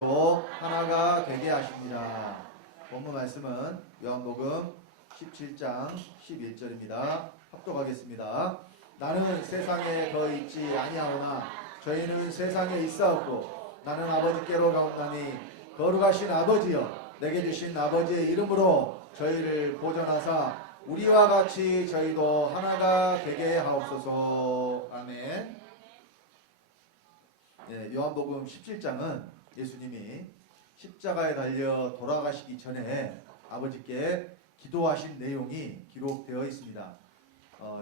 또 하나가 되게 하십니다. 본문 말씀은 요한복음 17장 11절입니다. 합독하겠습니다. 나는 세상에 더 있지 아니하오나 저희는 세상에 있사옵고 나는 아버지께로 가옵나니 거룩하신 아버지여 내게 주신 아버지의 이름으로 저희를 보존하사 우리와 같이 저희도 하나가 되게 하옵소서. 아멘. 네, 요한복음 17장은 예수님이 십자가에 달려 돌아가시기 전에 아버지께 기도하신 내용이 기록되어 있습니다.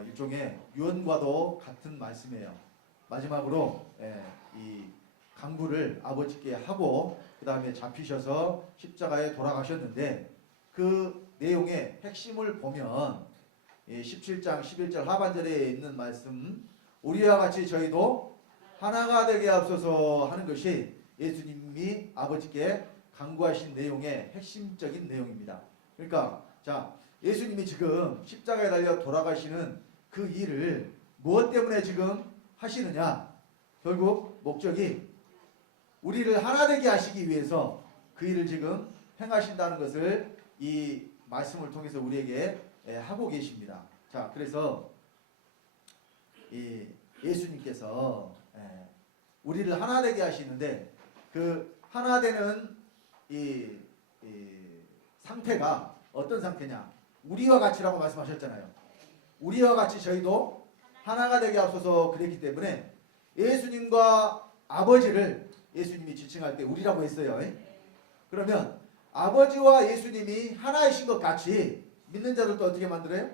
일종의 유언과도 같은 말씀이에요. 마지막으로 이 간구를 아버지께 하고 그 다음에 잡히셔서 십자가에 돌아가셨는데 그 내용의 핵심을 보면 17장 11절 하반절에 있는 말씀 우리와 같이 저희도 하나가 되게 하옵소서 하는 것이 예수님이 아버지께 간구하신 내용의 핵심적인 내용입니다. 그러니까 자 예수님이 지금 십자가에 달려 돌아가시는 그 일을 무엇 때문에 지금 하시느냐? 결국 목적이 우리를 하나 되게 하시기 위해서 그 일을 지금 행하신다는 것을 이 말씀을 통해서 우리에게 하고 계십니다. 자 그래서 이 예수님께서 우리를 하나 되게 하시는데 그 하나 되는 이 상태가 어떤 상태냐? 우리와 같이라고 말씀하셨잖아요. 우리와 같이 저희도 하나가 되게 하옵소서 그랬기 때문에 예수님과 아버지를 예수님이 지칭할 때 우리라고 했어요. 그러면 아버지와 예수님이 하나이신 것 같이 믿는 자들도 어떻게 만들어요?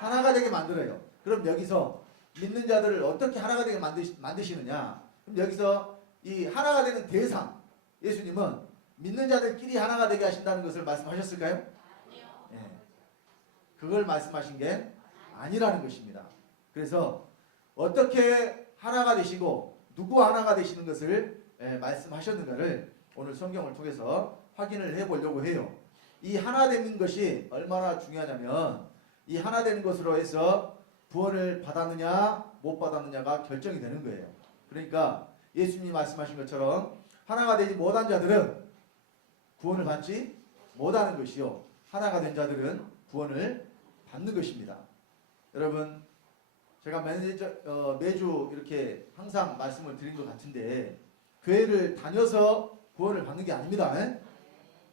하나가 되게 만들어요. 그럼 여기서 믿는 자들을 어떻게 하나가 되게 만드시느냐? 그럼 여기서 이 하나가 되는 대상, 예수님은 믿는 자들끼리 하나가 되게 하신다는 것을 말씀하셨을까요? 아니요. 그걸 말씀하신 게 아니라는 것입니다. 그래서 어떻게 하나가 되시고 누구와 하나가 되시는 것을 말씀하셨는가를 오늘 성경을 통해서 확인을 해보려고 해요. 이 하나 되는 것이 얼마나 중요하냐면 이 하나 되는 것으로 해서 구원을 받았느냐 못 받았느냐가 결정이 되는 거예요. 그러니까 예수님이 말씀하신 것처럼 하나가 되지 못한 자들은 구원을 받지 못하는 것이요 하나가 된 자들은 구원을 받는 것입니다. 여러분 제가 매주 이렇게 항상 말씀을 드린 것 같은데 교회를 다녀서 구원을 받는 게 아닙니다.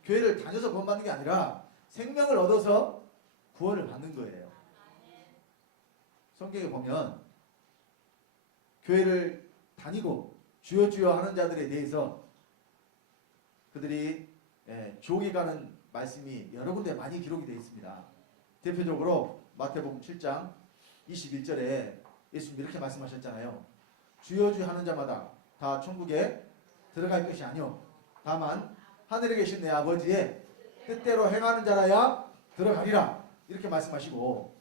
교회를 다녀서 구원 받는 게 아니라 생명을 얻어서 구원을 받는 거예요. 성경에 보면 교회를 다니고 주여 주여 하는 자들에 대해서 그들이 지옥에 가는 말씀이 여러 군데 많이 기록이 되어 있습니다. 대표적으로 마태복음 7장 21절에 예수님이 이렇게 말씀하셨잖아요. 주여 주여 하는 자마다 다 천국에 들어갈 것이 아니오 다만 하늘에 계신 내 아버지의 뜻대로 행하는 자라야 들어가리라 이렇게 말씀하시고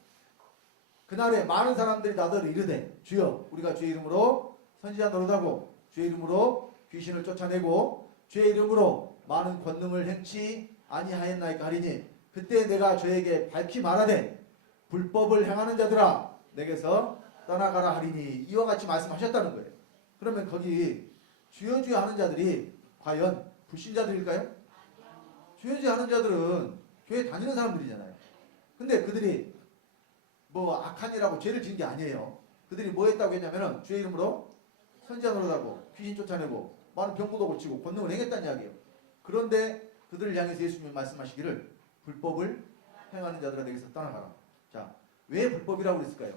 그날에 많은 사람들이 나더러 이르되 주여 우리가 주의 이름으로 선지자 노릇하고 주의 이름으로 귀신을 쫓아내고 주의 이름으로 많은 권능을 행치 아니하였나이까 하리니 그때 내가 저에게 밝히 말하되 불법을 행하는 자들아 내게서 떠나가라 하리니 이와 같이 말씀하셨다는 거예요. 그러면 거기 주여 주여 하는 자들이 과연 불신자들일까요? 주여 주여 하는 자들은 교회 다니는 사람들이잖아요. 근데 그들이 뭐 악한 일하고 죄를 지은 게 아니에요. 그들이 뭐 했다고 했냐면은 주의 이름으로 선지자 노릇하고 귀신 쫓아내고 많은 병고도 고치고 권능을 행했다는 이야기예요. 그런데 그들을 향해서 예수님이 말씀하시기를 불법을 행하는 자들아 내게서 떠나가라. 자, 왜 불법이라고 그랬을까요?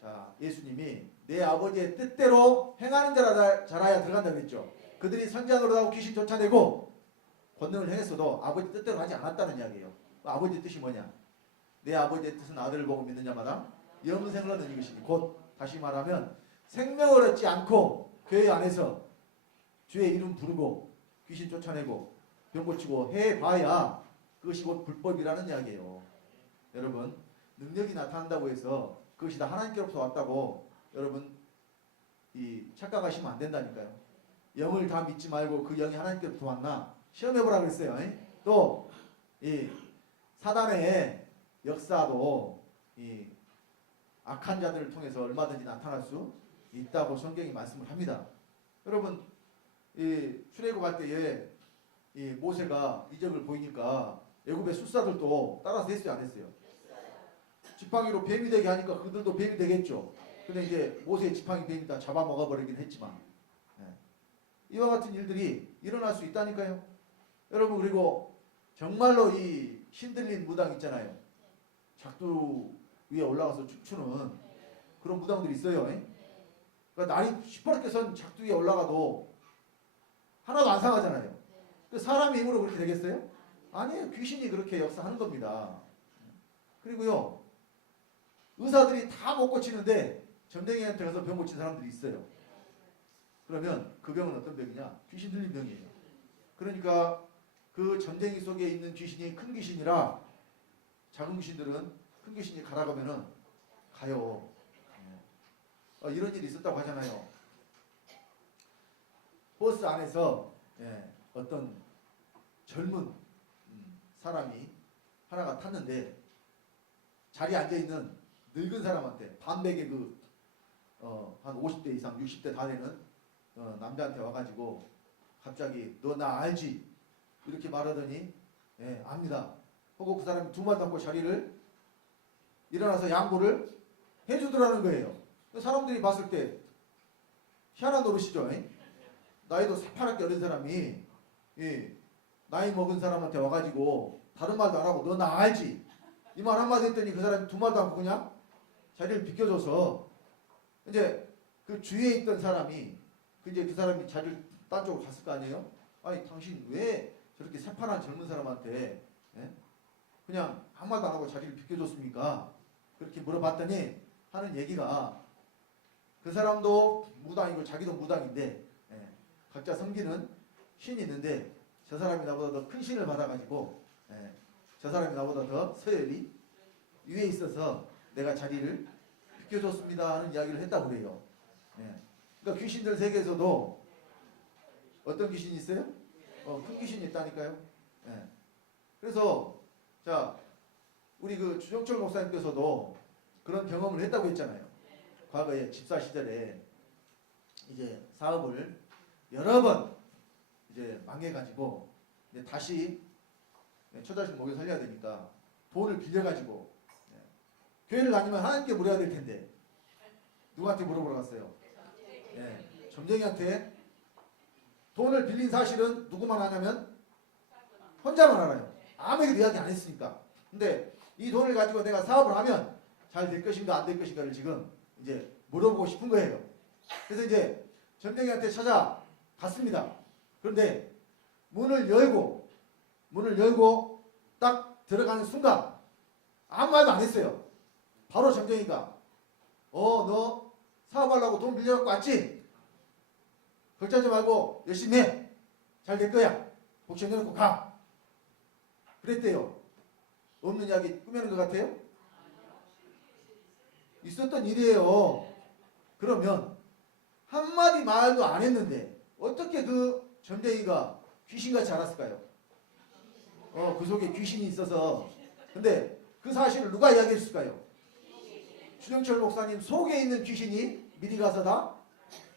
자, 예수님이 내 아버지의 뜻대로 행하는 자라야 들어간다고 그랬죠. 그들이 선지자 노릇하고 귀신 쫓아내고 권능을 행했어도 아버지 뜻대로 하지 않았다는 이야기예요. 아버지의 뜻이 뭐냐? 내 아버지의 뜻은 아들을 보고 믿는 자마다 영생을 얻는 이것이니 곧 다시 말하면 생명을 얻지 않고 교회 안에서 주의 이름 부르고 귀신 쫓아내고 병 고치고 해봐야 그것이 곧 불법이라는 이야기예요. 여러분 능력이 나타난다고 해서 그것이 다 하나님께로부터 왔다고 여러분 착각하시면 안 된다니까요. 영을 다 믿지 말고 그 영이 하나님께로부터 왔나 시험해보라 그랬어요. 또 이 사단의 역사도 이 악한 자들을 통해서 얼마든지 나타날 수 있다고 성경이 말씀을 합니다. 여러분 이 출애굽할 때에 이 모세가 이적을 보이니까 애굽의 술사들도 따라서 했어요, 안 했어요? 지팡이로 뱀이 되게 하니까 그들도 뱀이 되겠죠. 근데 이제 모세의 지팡이 뱀이 다 잡아먹어 버리긴 했지만, 예. 이와 같은 일들이 일어날 수 있다니까요. 여러분, 그리고 정말로 이 신들린 무당 있잖아요. 작두 위에 올라가서 춤추는 그런 무당들이 있어요. 그러니까 날이 시퍼렇게 선 작두 위에 올라가도 하나도 안 상하잖아요. 그 사람의 힘으로 그렇게 되겠어요? 아니에요. 귀신이 그렇게 역사하는 겁니다. 그리고요, 의사들이 다 못 고치는데 점쟁이한테 가서 병 고친 사람들이 있어요. 그러면 그 병은 어떤 병이냐? 귀신 들린 병이에요. 그러니까 그 점쟁이 속에 있는 귀신이 큰 귀신이라 작은 귀신들은 큰 귀신이 가라가면은 가요. 이런 일이 있었다고 하잖아요. 버스 안에서 어떤 젊은 사람이 하나가 탔는데 자리에 앉아있는 늙은 사람한테 반백의 한 50대 이상 60대 다 되는 남자한테 와가지고 갑자기 너 나 알지? 이렇게 말하더니 압니다. 하고 그 사람이 두 말 담고 자리를 일어나서 양보를 해주더라는 거예요. 사람들이 봤을 때 희한한 노릇이죠. 나이도 새파랗게 어린 사람이 나이 먹은 사람한테 와가지고 다른 말도 안 하고 너 나 알지? 이 말 한마디 했더니 그 사람이 두 말도 않고 그냥 자리를 비켜줘서 이제 그 주위에 있던 사람이 이제 그 사람이 자리를 딴 쪽으로 갔을 거 아니에요? 아니 당신 왜 저렇게 새파란 젊은 사람한테 그냥 한마디도 안 하고 자리를 비켜줬습니까? 그렇게 물어봤더니 하는 얘기가 그 사람도 무당이고 자기도 무당인데 각자 섬기는 신이 있는데 저 사람이 나보다 더 큰 신을 받아가지고 저 사람이 나보다 더 서열이 위에 있어서 내가 자리를 비켜줬습니다 하는 이야기를 했다고 그래요. 그러니까 귀신들 세계에서도 어떤 귀신이 있어요? 큰 귀신이 있다니까요. 그래서 자 우리 그 주정철 목사님께서도 그런 경험을 했다고 했잖아요. 과거에 집사 시절에 이제 사업을 여러 번 이제 망해가지고 이제 다시 처자식 먹여 살려야 되니까 돈을 빌려가지고 교회를 다니면 하나님께 물어야 될 텐데 누구한테 물어보러 갔어요? 점쟁이한테. 돈을 빌린 사실은 누구만 아냐면 혼자만 알아요. 아무에게도 이야기 안 했으니까. 근데 이 돈을 가지고 내가 사업을 하면 잘 될 것인가 안 될 것인가를 지금 이제 물어보고 싶은 거예요. 그래서 이제 점쟁이한테 찾아갔습니다. 그런데 문을 열고 딱 들어가는 순간 아무 말도 안 했어요. 바로 점쟁이가 너 사업하려고 돈 빌려갖고 왔지? 걱정하지 말고 열심히 해. 잘 될 거야. 복싱 내놓고 가. 그랬대요. 없는 이야기 꾸며는 것 같아요? 있었던 일이에요. 그러면 한마디 말도 안 했는데 어떻게 그 점쟁이가 귀신같이 알았을까요? 그 속에 귀신이 있어서. 근데 그 사실을 누가 이야기했을까요? 주정철 목사님 속에 있는 귀신이 미리 가서 다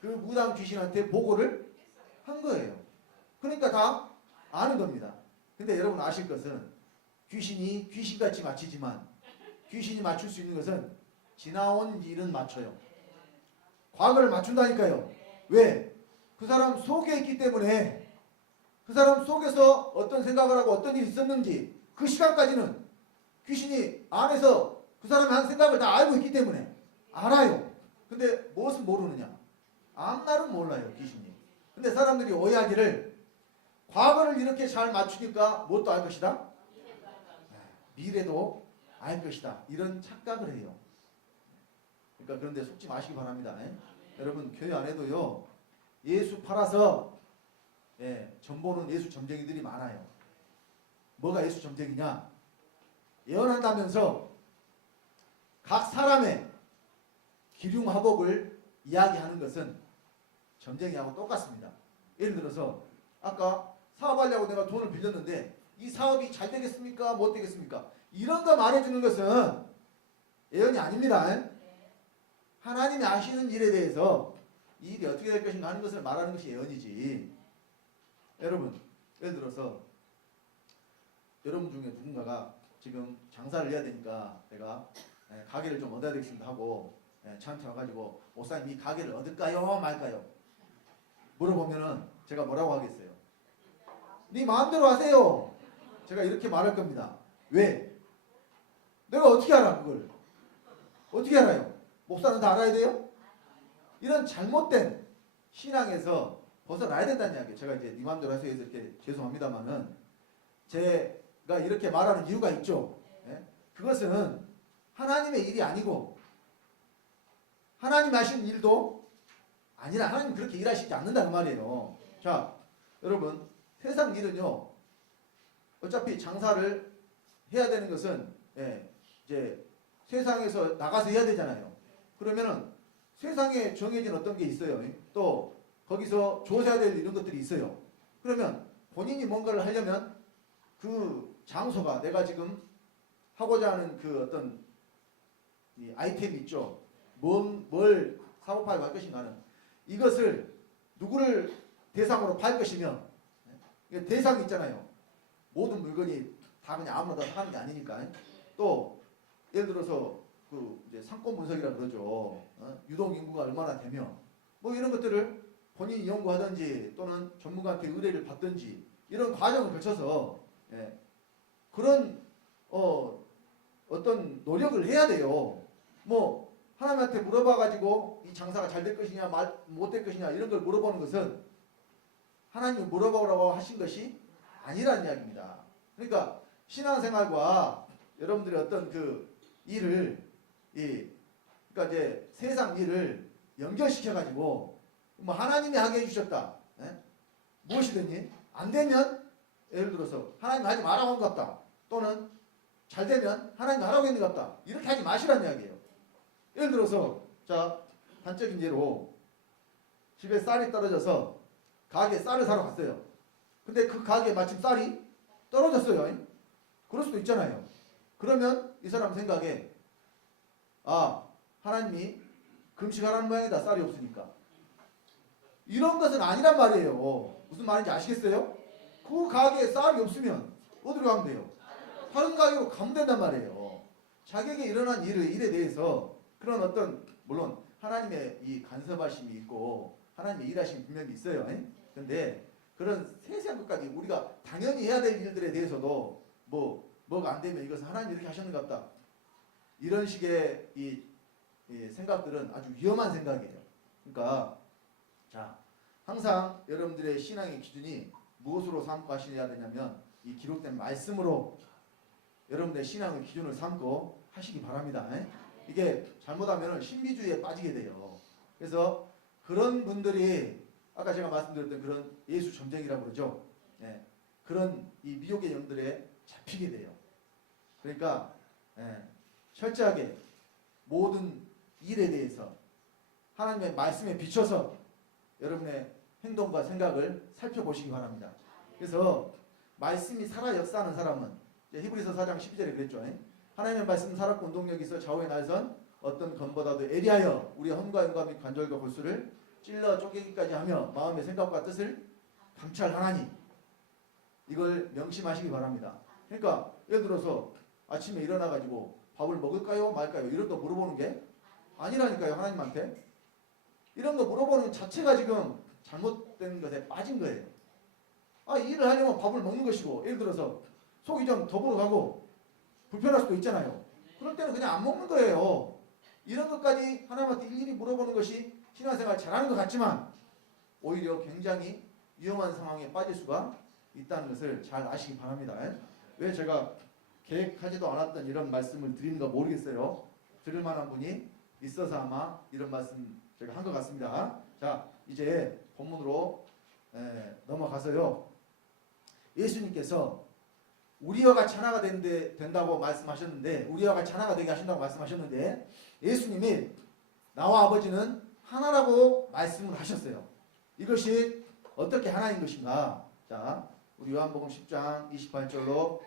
그 무당 귀신한테 보고를 한 거예요. 그러니까 다 아는 겁니다. 근데 여러분 아실 것은 귀신이 귀신같이 맞히지만 귀신이 맞출 수 있는 것은 지나온 일은 맞춰요. 과거를 맞춘다니까요. 왜? 그 사람 속에 있기 때문에 그 사람 속에서 어떤 생각을 하고 어떤 일이 있었는지 그 시간까지는 귀신이 안에서 그 사람이 한 생각을 다 알고 있기 때문에 알아요. 근데 무엇은 모르느냐? 앞날은 몰라요, 귀신이. 근데 사람들이 오해하기를 과거를 이렇게 잘 맞추니까 무엇도 알 것이다? 미래도 알 것이다. 이런 착각을 해요. 그러니까 그런데 속지 마시기 바랍니다. 여러분 교회 안에도요 예수 팔아서 전보는 예수 점쟁이들이 많아요. 뭐가 예수 점쟁이냐? 예언한다면서 각 사람의 기륭화복을 이야기하는 것은 점쟁이하고 똑같습니다. 예를 들어서 아까 사업하려고 내가 돈을 빌렸는데 이 사업이 잘 되겠습니까? 못 되겠습니까? 이런 거 말해주는 것은 예언이 아닙니다. 하나님이 아시는 일에 대해서 이 일이 어떻게 될 것인가 하는 것을 말하는 것이 예언이지. 예를 들어서 여러분 중에 누군가가 지금 장사를 해야 되니까 내가 가게를 좀 얻어야 되겠습니다 하고 저한테 와가지고 목사님 이 가게를 얻을까요 말까요? 물어보면은 제가 뭐라고 하겠어요? 네 마음대로 하세요. 제가 이렇게 말할 겁니다. 왜? 내가 어떻게 알아 그걸? 어떻게 알아요? 목사는 다 알아야 돼요? 이런 잘못된 신앙에서 벗어나야 된다는 이야기예요. 제가 이제 네 마음대로 하세요 해서 이렇게 죄송합니다만은 제가 이렇게 말하는 이유가 있죠. 그것은 하나님의 일이 아니고 하나님 하시는 일도 아니라 하나님 그렇게 일하시지 않는다는 말이에요. 자, 여러분 세상 일은요. 어차피 장사를 해야 되는 것은 이제 세상에서 나가서 해야 되잖아요. 그러면은 세상에 정해진 어떤 게 있어요. 또 거기서 조사해야 될 이런 것들이 있어요. 그러면 본인이 뭔가를 하려면 그 장소가 내가 지금 하고자 하는 그 어떤 이 아이템이 있죠. 뭘 사고 팔고 할 것인가는 이것을 누구를 대상으로 팔 것이며 대상이 있잖아요. 모든 물건이 다 그냥 아무나 다 사는 게 아니니까. 또 예를 들어서 그 이제 상권 분석이라 그러죠. 유동 인구가 얼마나 되며 뭐 이런 것들을 본인이 연구하든지 또는 전문가한테 의뢰를 받든지 이런 과정을 거쳐서 그런 어떤 노력을 해야 돼요. 뭐 하나님한테 물어봐가지고 이 장사가 잘 될 것이냐 못 될 것이냐 이런 걸 물어보는 것은 하나님이 물어보라고 하신 것이 아니라는 이야기입니다. 그러니까 신앙생활과 여러분들의 어떤 그 일을 그러니까 이제 세상 일을 연결시켜가지고 뭐 하나님이 하게 해주셨다. 무엇이든지 안 되면 예를 들어서 하나님 하지 말라고 한 것 같다. 또는 잘 되면 하나님 하라고 했는 것 같다. 이렇게 하지 마시라는 이야기예요. 예를 들어서 자 단적인 예로 집에 쌀이 떨어져서 가게에 쌀을 사러 갔어요. 근데 그 가게에 마침 쌀이 떨어졌어요. 그럴 수도 있잖아요. 그러면 이 사람 생각에 하나님이 금식하라는 모양이다. 쌀이 없으니까. 이런 것은 아니란 말이에요. 무슨 말인지 아시겠어요? 그 가게에 쌀이 없으면 어디로 가면 돼요? 다른 가게로 가면 된단 말이에요. 자기에게 일어난 일에 대해서 그런 어떤 물론 하나님의 이 간섭하심이 있고 하나님의 일하심이 분명히 있어요. 근데 그런 세세한 것까지 우리가 당연히 해야 될 일들에 대해서도 뭐가 안 되면 이것은 하나님이 이렇게 하셨는가 보다. 이런 식의 이 생각들은 아주 위험한 생각이에요. 그러니까 자 항상 여러분들의 신앙의 기준이 무엇으로 삼고 하셔야 되냐면 이 기록된 말씀으로 여러분들의 신앙의 기준을 삼고 하시기 바랍니다. 이게 잘못하면 신비주의에 빠지게 돼요. 그래서 그런 분들이 아까 제가 말씀드렸던 그런 예수 점쟁이라고 그러죠. 그런 이 미혹의 영들에 잡히게 돼요. 그러니까 철저하게 모든 일에 대해서 하나님의 말씀에 비춰서 여러분의 행동과 생각을 살펴보시기 바랍니다. 그래서 말씀이 살아 역사하는 사람은 히브리서 4장 12절에 그랬죠. 하나님의 말씀 살았고 운동력이 있어 좌우에 날선 어떤 검보다도 예리하여 우리의 험과 영과 및 관절과 골수를 찔러 쪼개기까지 하며 마음의 생각과 뜻을 감찰하나니 이걸 명심하시기 바랍니다. 그러니까 예를 들어서 아침에 일어나가지고 밥을 먹을까요 말까요 이런 거 물어보는 게 아니라니까요. 하나님한테 이런 거 물어보는 자체가 지금 잘못된 것에 빠진 거예요. 일을 하려면 밥을 먹는 것이고 예를 들어서 속이 좀 더부룩하고 불편할 수도 있잖아요. 그럴 때는 그냥 안 먹는 거예요. 이런 것까지 하나님한테 일일이 물어보는 것이 신앙생활 잘하는 것 같지만 오히려 굉장히 위험한 상황에 빠질 수가 있다는 것을 잘 아시기 바랍니다. 왜 제가 계획하지도 않았던 이런 말씀을 드리는가 모르겠어요. 들을 만한 분이 있어서 아마 이런 말씀 제가 한 것 같습니다. 자, 이제 본문으로 넘어가서요. 예수님께서 우리와 같이 하나가 된다고 말씀하셨는데 우리와 같이 하나가 되게 하신다고 말씀하셨는데 예수님이 나와 아버지는 하나라고 말씀을 하셨어요. 이것이 어떻게 하나인 것인가? 자, 우리 요한복음 10장 28절로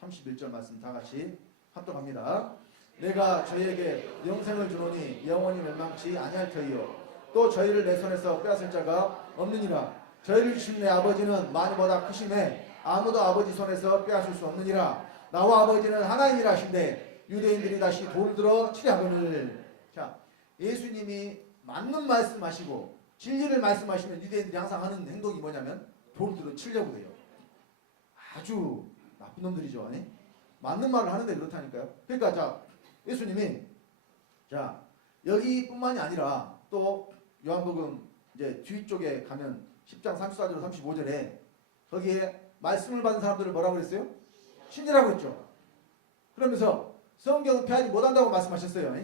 31절 말씀 다 같이 합독합니다. 내가 저희에게 영생을 주노니 영원히 멸망치 아니할 터이요 또 저희를 내 손에서 빼앗을 자가 없느니라. 저희를 주신 내 아버지는 많이보다 크심에 아무도 아버지 손에서 빼앗을 수 없느니라. 나와 아버지는 하나이니라 하신데 유대인들이 다시 돌을 들어 치려거늘. 자, 예수님이 맞는 말씀하시고 진리를 말씀하시면 유대인들이 항상 하는 행동이 뭐냐면 돌을 들어 치려고 해요. 아주 나쁜 놈들이죠. 아니? 맞는 말을 하는데 그렇다니까요. 그러니까 자, 예수님이 자, 여기뿐만이 아니라 또 요한복음 이제 뒤쪽에 가면 10장 34절 35절에 거기에 말씀을 받은 사람들을 뭐라고 그랬어요? 신이라고 했죠. 그러면서 성경은 패하지 못한다고 말씀하셨어요.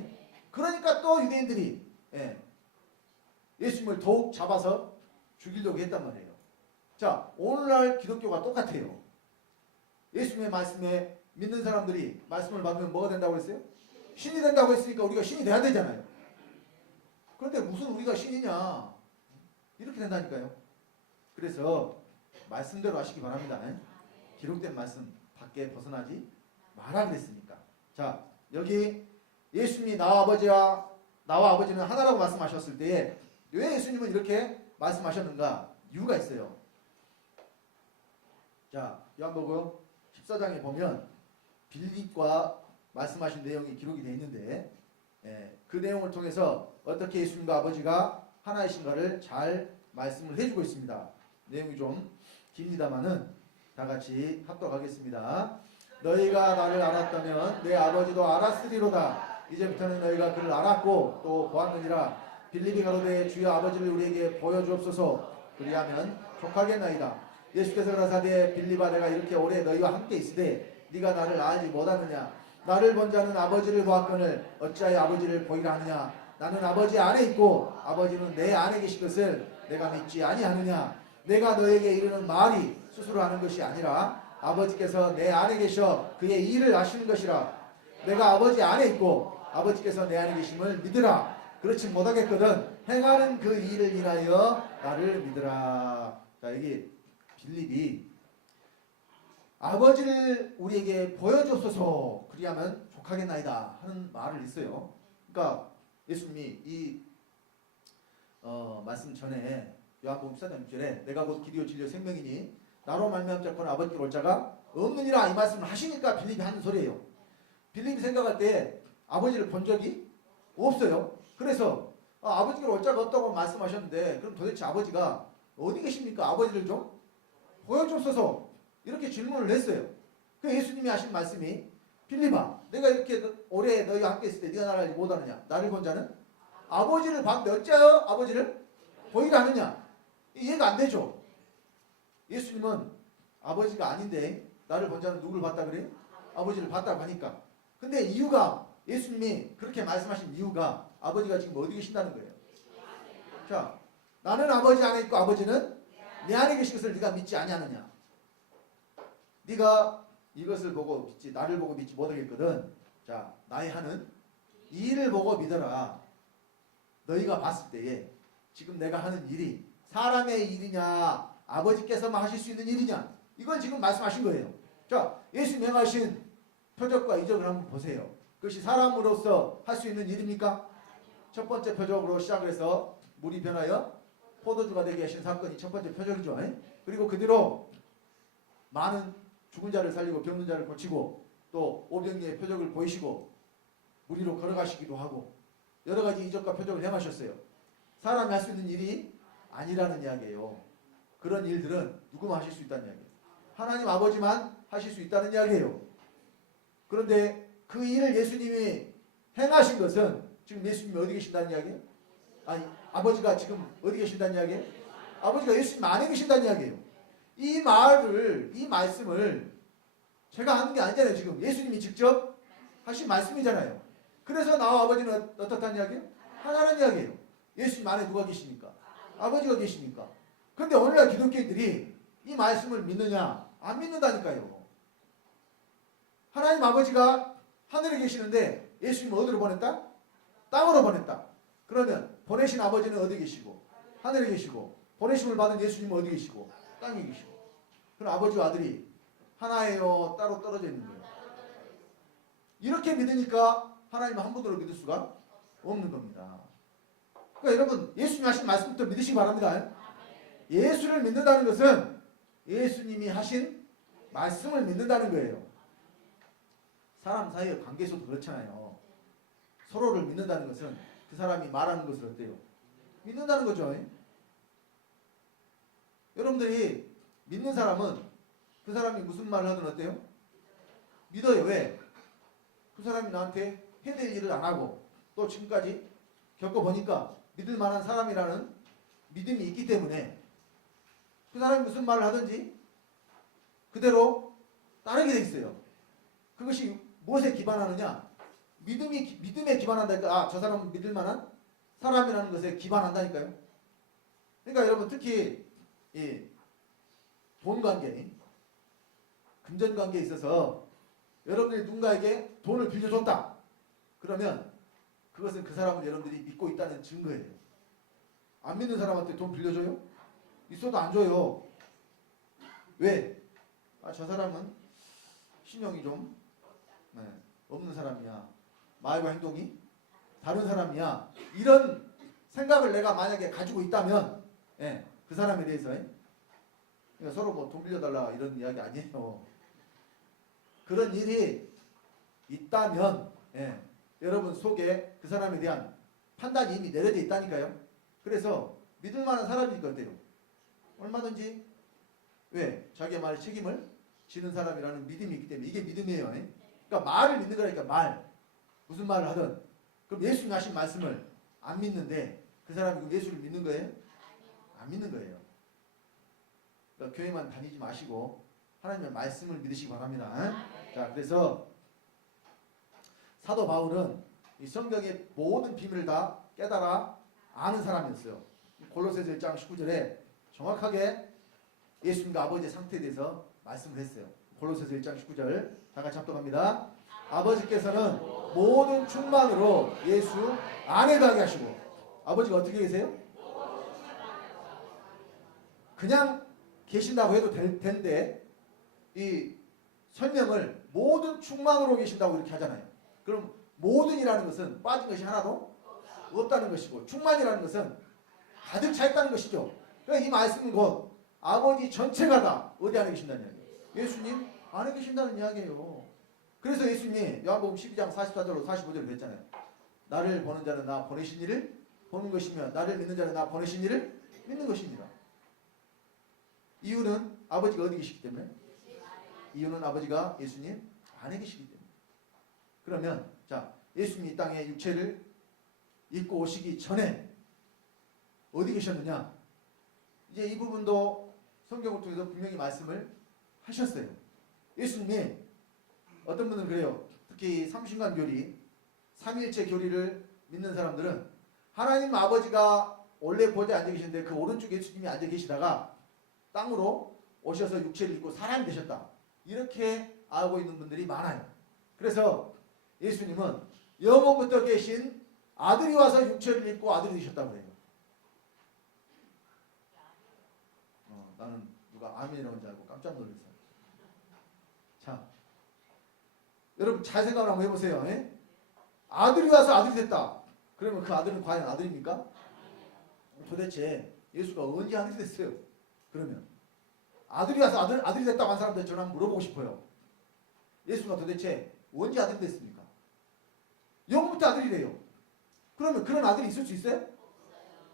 그러니까 또 유대인들이 예수님을 더욱 잡아서 죽이려고 했단 말이에요. 자, 오늘날 기독교가 똑같아요. 예수님의 말씀에 믿는 사람들이 말씀을 받으면 뭐가 된다고 했어요? 신이 된다고 했으니까 우리가 신이 돼야 되잖아요. 그런데 무슨 우리가 신이냐? 이렇게 된다니까요. 그래서 말씀대로 하시기 바랍니다. 기록된 말씀 밖에 벗어나지 마라 그랬으니까. 자, 여기 예수님이 나와 아버지는 하나라고 말씀하셨을 때에 왜 예수님은 이렇게 말씀하셨는가? 이유가 있어요. 자, 요한복음 14장에 보면 빌립과 말씀하신 내용이 기록이 되어 있는데 그 내용을 통해서 어떻게 예수님과 아버지가 하나이신가를 잘 말씀을 해주고 있습니다. 내용이 좀 깁니다마는 다 같이 합독하겠습니다. 너희가 나를 알았다면 내 아버지도 알았으리로다. 이제부터는 너희가 그를 알았고 또 보았느니라. 빌립이 가로되 주여 아버지를 우리에게 보여주옵소서. 그리하면 족하겠나이다. 예수께서 가라사대 빌립아 내가 이렇게 오래 너희와 함께 있으되 네가 나를 알지 못하느냐. 나를 본 자는 아버지를 보았거늘 어찌하여 아버지를 보이라 하느냐. 나는 아버지 안에 있고 아버지는 내 안에 계신 것을 내가 믿지 아니하느냐. 내가 너에게 이르는 말이 스스로 하는 것이 아니라 아버지께서 내 안에 계셔 그의 일을 하시는 것이라. 내가 아버지 안에 있고 아버지께서 내 안에 계심을 믿으라. 그렇지 못하겠거든 행하는 그 일을 인하여 나를 믿으라. 자, 여기 빌립이 아버지를 우리에게 보여줬소서 그리하면 족하겠나이다 하는 말을 했어요. 그러니까 예수님이 이 말씀 전에 요한복음 14장 6절에 내가 곧 길이요 진리요 생명이니 나로 말미암지 않고는 아버지께로 올 자가 없느니라 이 말씀을 하시니까 빌립이 하는 소리예요. 빌립이 생각할 때 아버지를 본 적이 없어요. 그래서 아버지께로 올 자가 없다고 말씀하셨는데 그럼 도대체 아버지가 어디 계십니까? 아버지를 좀 보여줬소서 이렇게 질문을 했어요. 그 예수님이 하신 말씀이 빌립아 내가 이렇게 오래 너희와 함께 있을 때 네가 나를 알지 못하느냐. 나를 본 자는 아버지를 봤는데 어찌하여 아버지를 보이라 하느냐. 이해가 안 되죠. 예수님은 아버지가 아닌데 나를 본 자는 누구를 봤다 그래요? 아버지를 봤다고 하니까. 근데 이유가 예수님이 그렇게 말씀하신 이유가 아버지가 지금 어디 계신다는 거예요. 자, 나는 아버지 안에 있고 아버지는 내 안에 계신 것을 네가 믿지 아니하느냐. 네가 이것을 보고 믿지 나를 보고 믿지 못하겠거든. 자, 나의 하는 이 일을 보고 믿어라. 너희가 봤을 때에 지금 내가 하는 일이 사람의 일이냐 아버지께서만 하실 수 있는 일이냐 이걸 지금 말씀하신 거예요. 자, 예수님 행하신 표적과 이적을 한번 보세요. 그것이 사람으로서 할 수 있는 일입니까? 첫 번째 표적으로 시작을 해서 물이 변하여 포도주가 되게 하신 사건이 첫 번째 표적이죠. 그리고 그 뒤로 많은 죽은 자를 살리고 병든 자를 고치고 또 오병이의 표적을 보이시고 물 위로 걸어가시기도 하고 여러 가지 이적과 표적을 행하셨어요. 사람이 할 수 있는 일이 아니라는 이야기예요. 그런 일들은 누구만 하실 수 있다는 이야기예요. 하나님 아버지만 하실 수 있다는 이야기예요. 그런데 그 일을 예수님이 행하신 것은 지금 예수님이 어디 계신다는 이야기예요? 아니 아버지가 지금 어디 계신다는 이야기예요? 아버지가 예수님 안에 계신다는 이야기예요. 이 말씀을 제가 하는 게 아니잖아요. 지금 예수님이 직접 하신 말씀이잖아요. 그래서 나와 아버지는 어떻다는 이야기예요? 하나라는 이야기예요. 예수님 안에 누가 계십니까? 아버지가 계십니까? 그런데 오늘날 기독교인들이 이 말씀을 믿느냐? 안 믿는다니까요. 하나님 아버지가 하늘에 계시는데 예수님을 어디로 보냈다? 땅으로 보냈다. 그러면 보내신 아버지는 어디 계시고 하늘에 계시고 보내심을 받은 예수님은 어디 계시고 땅에 계시고 그럼 아버지와 아들이 하나예요? 따로 떨어져 있는 거예요. 이렇게 믿으니까 하나님을 한 분으로 믿을 수가 없는 겁니다. 그러니까 여러분 예수님 하신 말씀부터 믿으시기 바랍니다. 예수를 믿는다는 것은 예수님이 하신 말씀을 믿는다는 거예요. 사람 사이의 관계에서도 그렇잖아요. 서로를 믿는다는 것은 그 사람이 말하는 것을 어때요? 믿는다는 거죠. 여러분들이 믿는 사람은 그 사람이 무슨 말을 하든 어때요? 믿어요. 왜? 그 사람이 나한테 해야 될 일을 안 하고 또 지금까지 겪어보니까 믿을 만한 사람이라는 믿음이 있기 때문에 그 사람이 무슨 말을 하든지 그대로 따르게 돼 있어요. 그것이 무엇에 기반하느냐? 믿음에 기반한다니까. 아, 저 사람은 믿을 만한 사람이라는 것에 기반한다니까요. 그러니까 여러분 특히 이 돈 관계, 금전 관계에 있어서 여러분들이 누군가에게 돈을 빌려줬다. 그러면 그것은 그 사람을 여러분들이 믿고 있다는 증거예요. 안 믿는 사람한테 돈 빌려줘요? 있어도 안 줘요. 왜? 아, 저 사람은 신용이 좀 없는 사람이야. 말과 행동이 다른 사람이야. 이런 생각을 내가 만약에 가지고 있다면 그 사람에 대해서 그러니까 서로 뭐 돈 빌려달라 이런 이야기 아니에요. 그런 일이 있다면 여러분 속에 그 사람에 대한 판단이 이미 내려져 있다니까요. 그래서 믿을 만한 사람이니까 어때요? 얼마든지 왜? 자기의 말 책임을 지는 사람이라는 믿음이 있기 때문에 이게 믿음이에요. 그러니까 말을 믿는 거라니까. 말. 무슨 말을 하든. 그럼 예수님 하신 말씀을 안 믿는데 그 사람이 예수를 믿는 거예요? 안 믿는 거예요. 그러니까 교회만 다니지 마시고 하나님의 말씀을 믿으시기 바랍니다. 자, 그래서 사도 바울은 이 성경의 모든 비밀을 다 깨달아 아는 사람이었어요. 골로새서 1장 19절에 정확하게 예수님과 아버지의 상태에 대해서 말씀을 했어요. 골로새서 1장 19절 다 같이 합독합니다. 아버지께서는 모든 충만으로 예수 안에 가게 하시고. 아버지가 어떻게 계세요? 그냥 계신다고 해도 될 텐데 이 설명을 모든 충만으로 계신다고 이렇게 하잖아요. 그럼 모든이라는 것은 빠진 것이 하나도 없다는 것이고 충만이라는 것은 가득 차 있다는 것이죠. 그러니까 이 말씀은 곧 아버지 전체가 다 어디 안에 계신다는 이야기예요? 예수님 안에 계신다는 이야기예요. 그래서 예수님이 요한복음 12장 44절로 45절을 했잖아요. 나를 보는 자는 나 보내신 이를 보는 것이며 나를 믿는 자는 나 보내신 이를 믿는 것입니다. 이유는 아버지가 어디 계시기 때문에? 이유는 아버지가 예수님 안에 계시기 때문에. 그러면 자, 예수님이 이 땅에 육체를 입고 오시기 전에 어디 계셨느냐? 이제 이 부분도 성경을 통해서 분명히 말씀을 하셨어요. 예수님이 어떤 분은 그래요. 특히 삼신간 교리, 삼위일체 교리를 믿는 사람들은 하나님 아버지가 원래 보좌에 앉아 계시는데 그 오른쪽에 예수님이 앉아 계시다가 땅으로 오셔서 육체를 입고 사람이 되셨다. 이렇게 알고 있는 분들이 많아요. 그래서 예수님은 영원부터 계신 아들이 와서 육체를 입고 아들이 되셨다고 해요. 나는 누가 아멘이라고 한 줄 알고 깜짝 놀랐어요. 자, 여러분 잘 생각을 한번 해보세요. 아들이 와서 아들이 됐다. 그러면 그 아들은 과연 아들입니까? 도대체 예수가 언제 아들이 됐어요? 그러면 아들이 와서 아들이 됐다고 한 사람들 저는 한번 물어보고 싶어요. 예수가 도대체 언제 아들이 됐습니까? 영부터 아들이래요. 그러면 그런 아들이 있을 수 있어요?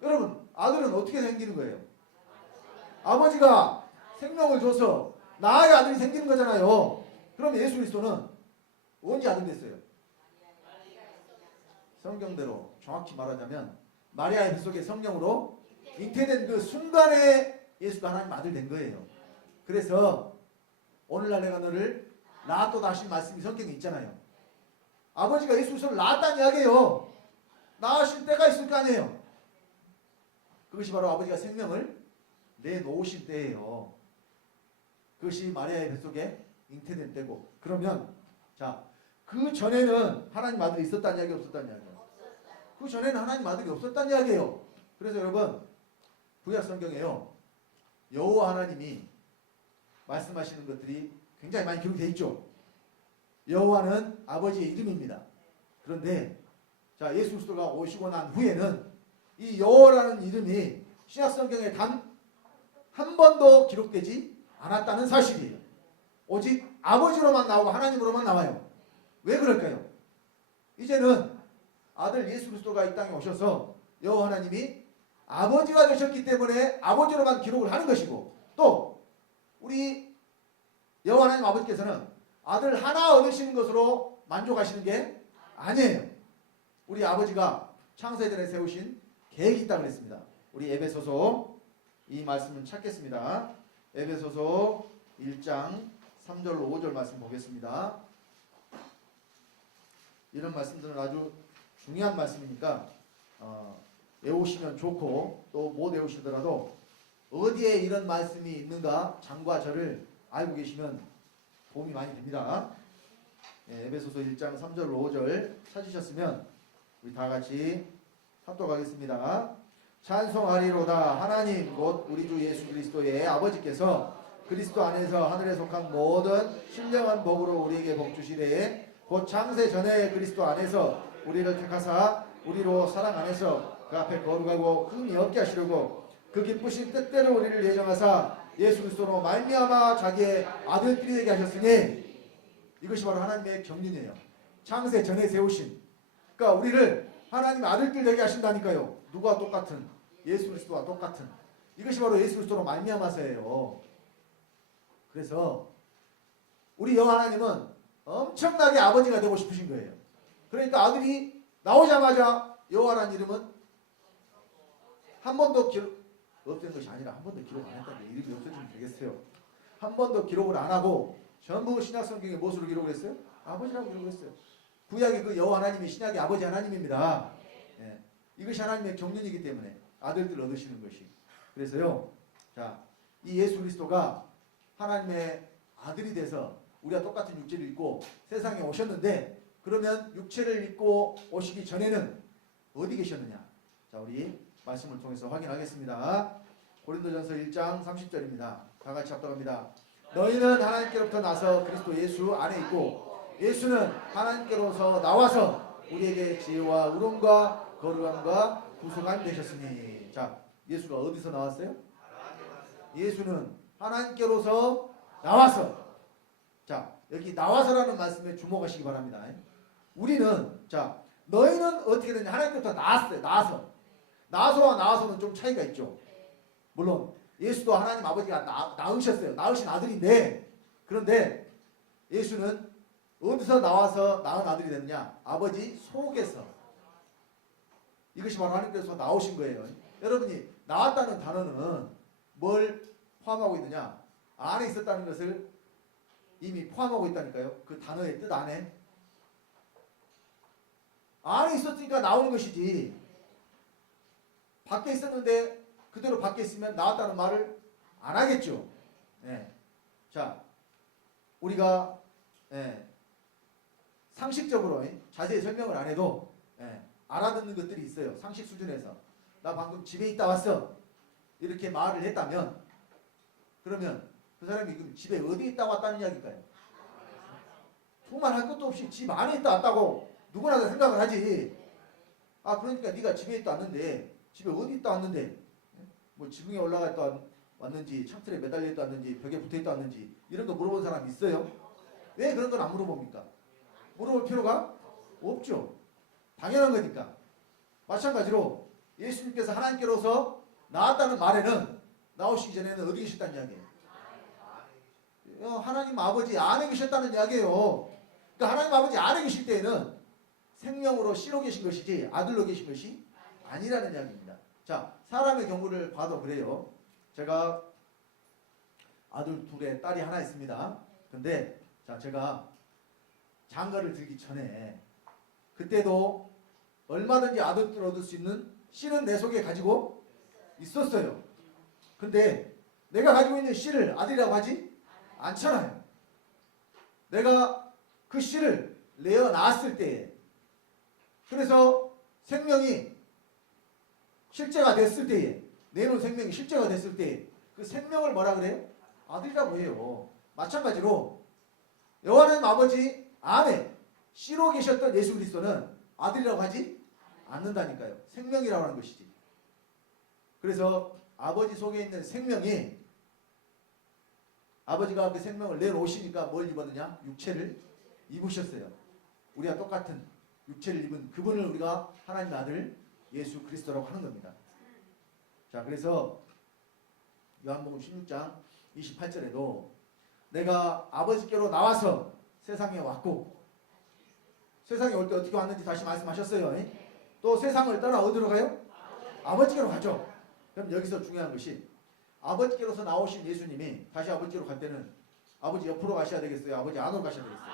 여러분 아들은 어떻게 생기는 거예요? 아버지가 생명을 줘서 나의 아들이 생기는 거잖아요. 그러면 예수 그리스도는 언제 아들 됐어요? 성경대로 정확히 말하자면 마리아의 뱃속에 성령으로 잉태된 그 순간에 예수가 하나님 아들 된 거예요. 그래서 오늘날 내가 너를 낳았도다 하신 말씀이 성경에 있잖아요. 아버지가 예수 그리스도를 낳았다는 이야기예요. 낳으실 때가 있을 거 아니에요. 그것이 바로 아버지가 생명을 내놓으신 때예요. 그것이 마리아의 뱃속에 잉태된 때고. 그러면 자, 그 전에는 하나님 아들이 있었다는 이야기 없었다는 이야기예요? 그 전에는 하나님 아들이 없었다는 이야기예요. 그래서 여러분 구약 성경에요. 여호와 하나님이 말씀하시는 것들이 굉장히 많이 기록되어 있죠. 여호와는 아버지의 이름입니다. 그런데 자, 예수 그리스도가 오시고 난 후에는 이 여호와라는 이름이 신약 성경에 단 한 번도 기록되지 않았다는 사실이에요. 오직 아버지로만 나오고 하나님으로만 나와요. 왜 그럴까요? 이제는 아들 예수 그리스도가 이 땅에 오셔서 여호와 하나님이 아버지가 되셨기 때문에 아버지로만 기록을 하는 것이고, 또 우리 여호와 하나님 아버지께서는 아들 하나 얻으시는 것으로 만족하시는 게 아니에요. 우리 아버지가 창세 전에 세우신 계획이 있다고 그랬습니다. 우리 에베소서 이 말씀을 찾겠습니다. 에베소서 1장 3절로 5절 말씀 보겠습니다. 이런 말씀들은 아주 중요한 말씀이니까 외우시면 좋고, 또 못 외우시더라도 어디에 이런 말씀이 있는가 장과 절을 알고 계시면 도움이 많이 됩니다. 에베소서 1장 3절로 5절 찾으셨으면 우리 다 같이 합독하겠습니다. 찬송하리로다. 하나님 곧 우리 주 예수 그리스도의 아버지께서 그리스도 안에서 하늘에 속한 모든 신령한 복으로 우리에게 복 주시되, 곧 창세 전에 그리스도 안에서 우리를 택하사 우리로 사랑 안에서 그 앞에 거룩하고 흠이 없게 하시려고 그 기쁘신 뜻대로 우리를 예정하사 예수 그리스도로 말미암아 자기의 아들들이 되게 하셨으니, 이것이 바로 하나님의 경륜이에요. 창세 전에 세우신, 그러니까 우리를 하나님 아들들 되게 하신다니까요. 누구와 똑같은? 예수 그리스도와 똑같은. 이것이 바로 예수 그리스도로 말미암아서예요. 그래서 우리 여호와 하나님은 엄청나게 아버지가 되고 싶으신 거예요. 그러니까 아들이 나오자마자 여호와라는 이름은 한 번도 기록 없앤 것이 아니라 한 번도 기록 안 했다는 게 이름이 없어지면 되겠어요. 한 번도 기록을 안 하고 전부 신약 성경에 무엇으로 기록을 했어요? 아버지라고 기록을 했어요. 구약의 그 여호와 하나님이 신약의 아버지 하나님입니다. 예. 이것이 하나님의 경륜이기 때문에 아들들 얻으시는 것이. 그래서요, 자, 이 예수 그리스도가 하나님의 아들이 돼서 우리와 똑같은 육체를 입고 세상에 오셨는데, 그러면 육체를 입고 오시기 전에는 어디 계셨느냐? 자, 우리 말씀을 통해서 확인하겠습니다. 고린도전서 1장 30절입니다. 다 같이 합독합니다. 너희는 하나님께로부터 나서 그리스도 예수 안에 있고, 예수는 하나님께로서 나와서 우리에게 지혜와 의로움과 거룩함과 구속함이 되셨으니. 자, 예수가 어디서 나왔어요? 예수는 하나님께로서 나와서. 자, 여기 나와서라는 말씀에 주목하시기 바랍니다. 우리는, 자, 너희는 어떻게 되냐? 하나님께로부터 나왔어요. 나와서와 나와서는 좀 차이가 있죠. 물론 예수도 하나님 아버지가 낳으셨어요. 낳으신 아들인데, 그런데 예수는 어디서 나와서 낳은 아들이 됐느냐? 아버지 속에서. 이것이 바로 하나님께서 나오신 거예요. 여러분이 나왔다는 단어는 뭘 포함하고 있느냐? 안에 있었다는 것을 이미 포함하고 있다니까요. 그 단어의 뜻 안에. 안에 있었으니까 나오는 것이지, 밖에 있었는데 그대로 밖에 있으면 나왔다는 말을 안 하겠죠. 예. 자, 우리가 상식적으로 자세히 설명을 안 해도 알아듣는 것들이 있어요. 상식 수준에서. 나 방금 집에 있다 왔어. 이렇게 말을 했다면, 그러면 그 사람이 그럼 집에 어디 있다 왔다는 이야기일까요? 두말할 것도 없이 집 안에 있다 왔다고 누구나 다 생각을 하지. 아, 그러니까 네가 집에 있다 왔는데, 집에 어디 있다 왔는데, 뭐 지붕에 올라가 있다 왔는지, 창틀에 매달려 있다 왔는지, 벽에 붙어 있다 왔는지, 이런 거 물어본 사람 있어요? 왜 그런 건 안 물어봅니까? 물어볼 필요가 없죠. 당연한 거니까. 마찬가지로 예수님께서 하나님께로서 나왔다는 말에는 나오시기 전에는 어디 계셨다는 이야기예요? 하나님 아버지 안에 계셨다는 이야기예요. 그러니까 하나님 아버지 안에 계실 때에는 생명으로 씨로 계신 것이지 아들로 계신 것이 아니라는 이야기입니다. 자, 사람의 경우를 봐도 그래요. 제가 아들 둘에 딸이 하나 있습니다. 근데 자, 제가 장가를 들기 전에 그때도 얼마든지 아들들 얻을 수 있는 씨는 내 속에 가지고 있었어요. 근데 내가 가지고 있는 씨를 아들이라고 하지 않잖아요. 내가 그 씨를 내어 낳았을 때에, 그래서 생명이 실제가 됐을 때에, 내놓은 생명이 실제가 됐을 때에 그 생명을 뭐라 그래요? 아들이라고 해요. 마찬가지로 여호와 하나님 아버지 안에 씨로 계셨던 예수 그리스도는 아들이라고 하지 않는다니까요. 생명이라고 하는 것이지. 그래서 아버지 속에 있는 생명이 아버지가 그 생명을 내놓으시니까 뭘 입었느냐? 육체를 입으셨어요. 우리와 똑같은 육체를 입은 그분을 우리가 하나님의 아들 예수 그리스도라고 하는 겁니다. 자, 그래서 요한복음 16장 28절에도 내가 아버지께로 나와서 세상에 왔고, 세상에 올 때 어떻게 왔는지 다시 말씀하셨어요. 또 세상을 떠나 어디로 가요? 아버지께로 가죠. 그럼 여기서 중요한 것이 아버지께로서 나오신 예수님이 다시 아버지께로 갈 때는 아버지 옆으로 가셔야 되겠어요? 아버지 안으로 가셔야 되겠어요?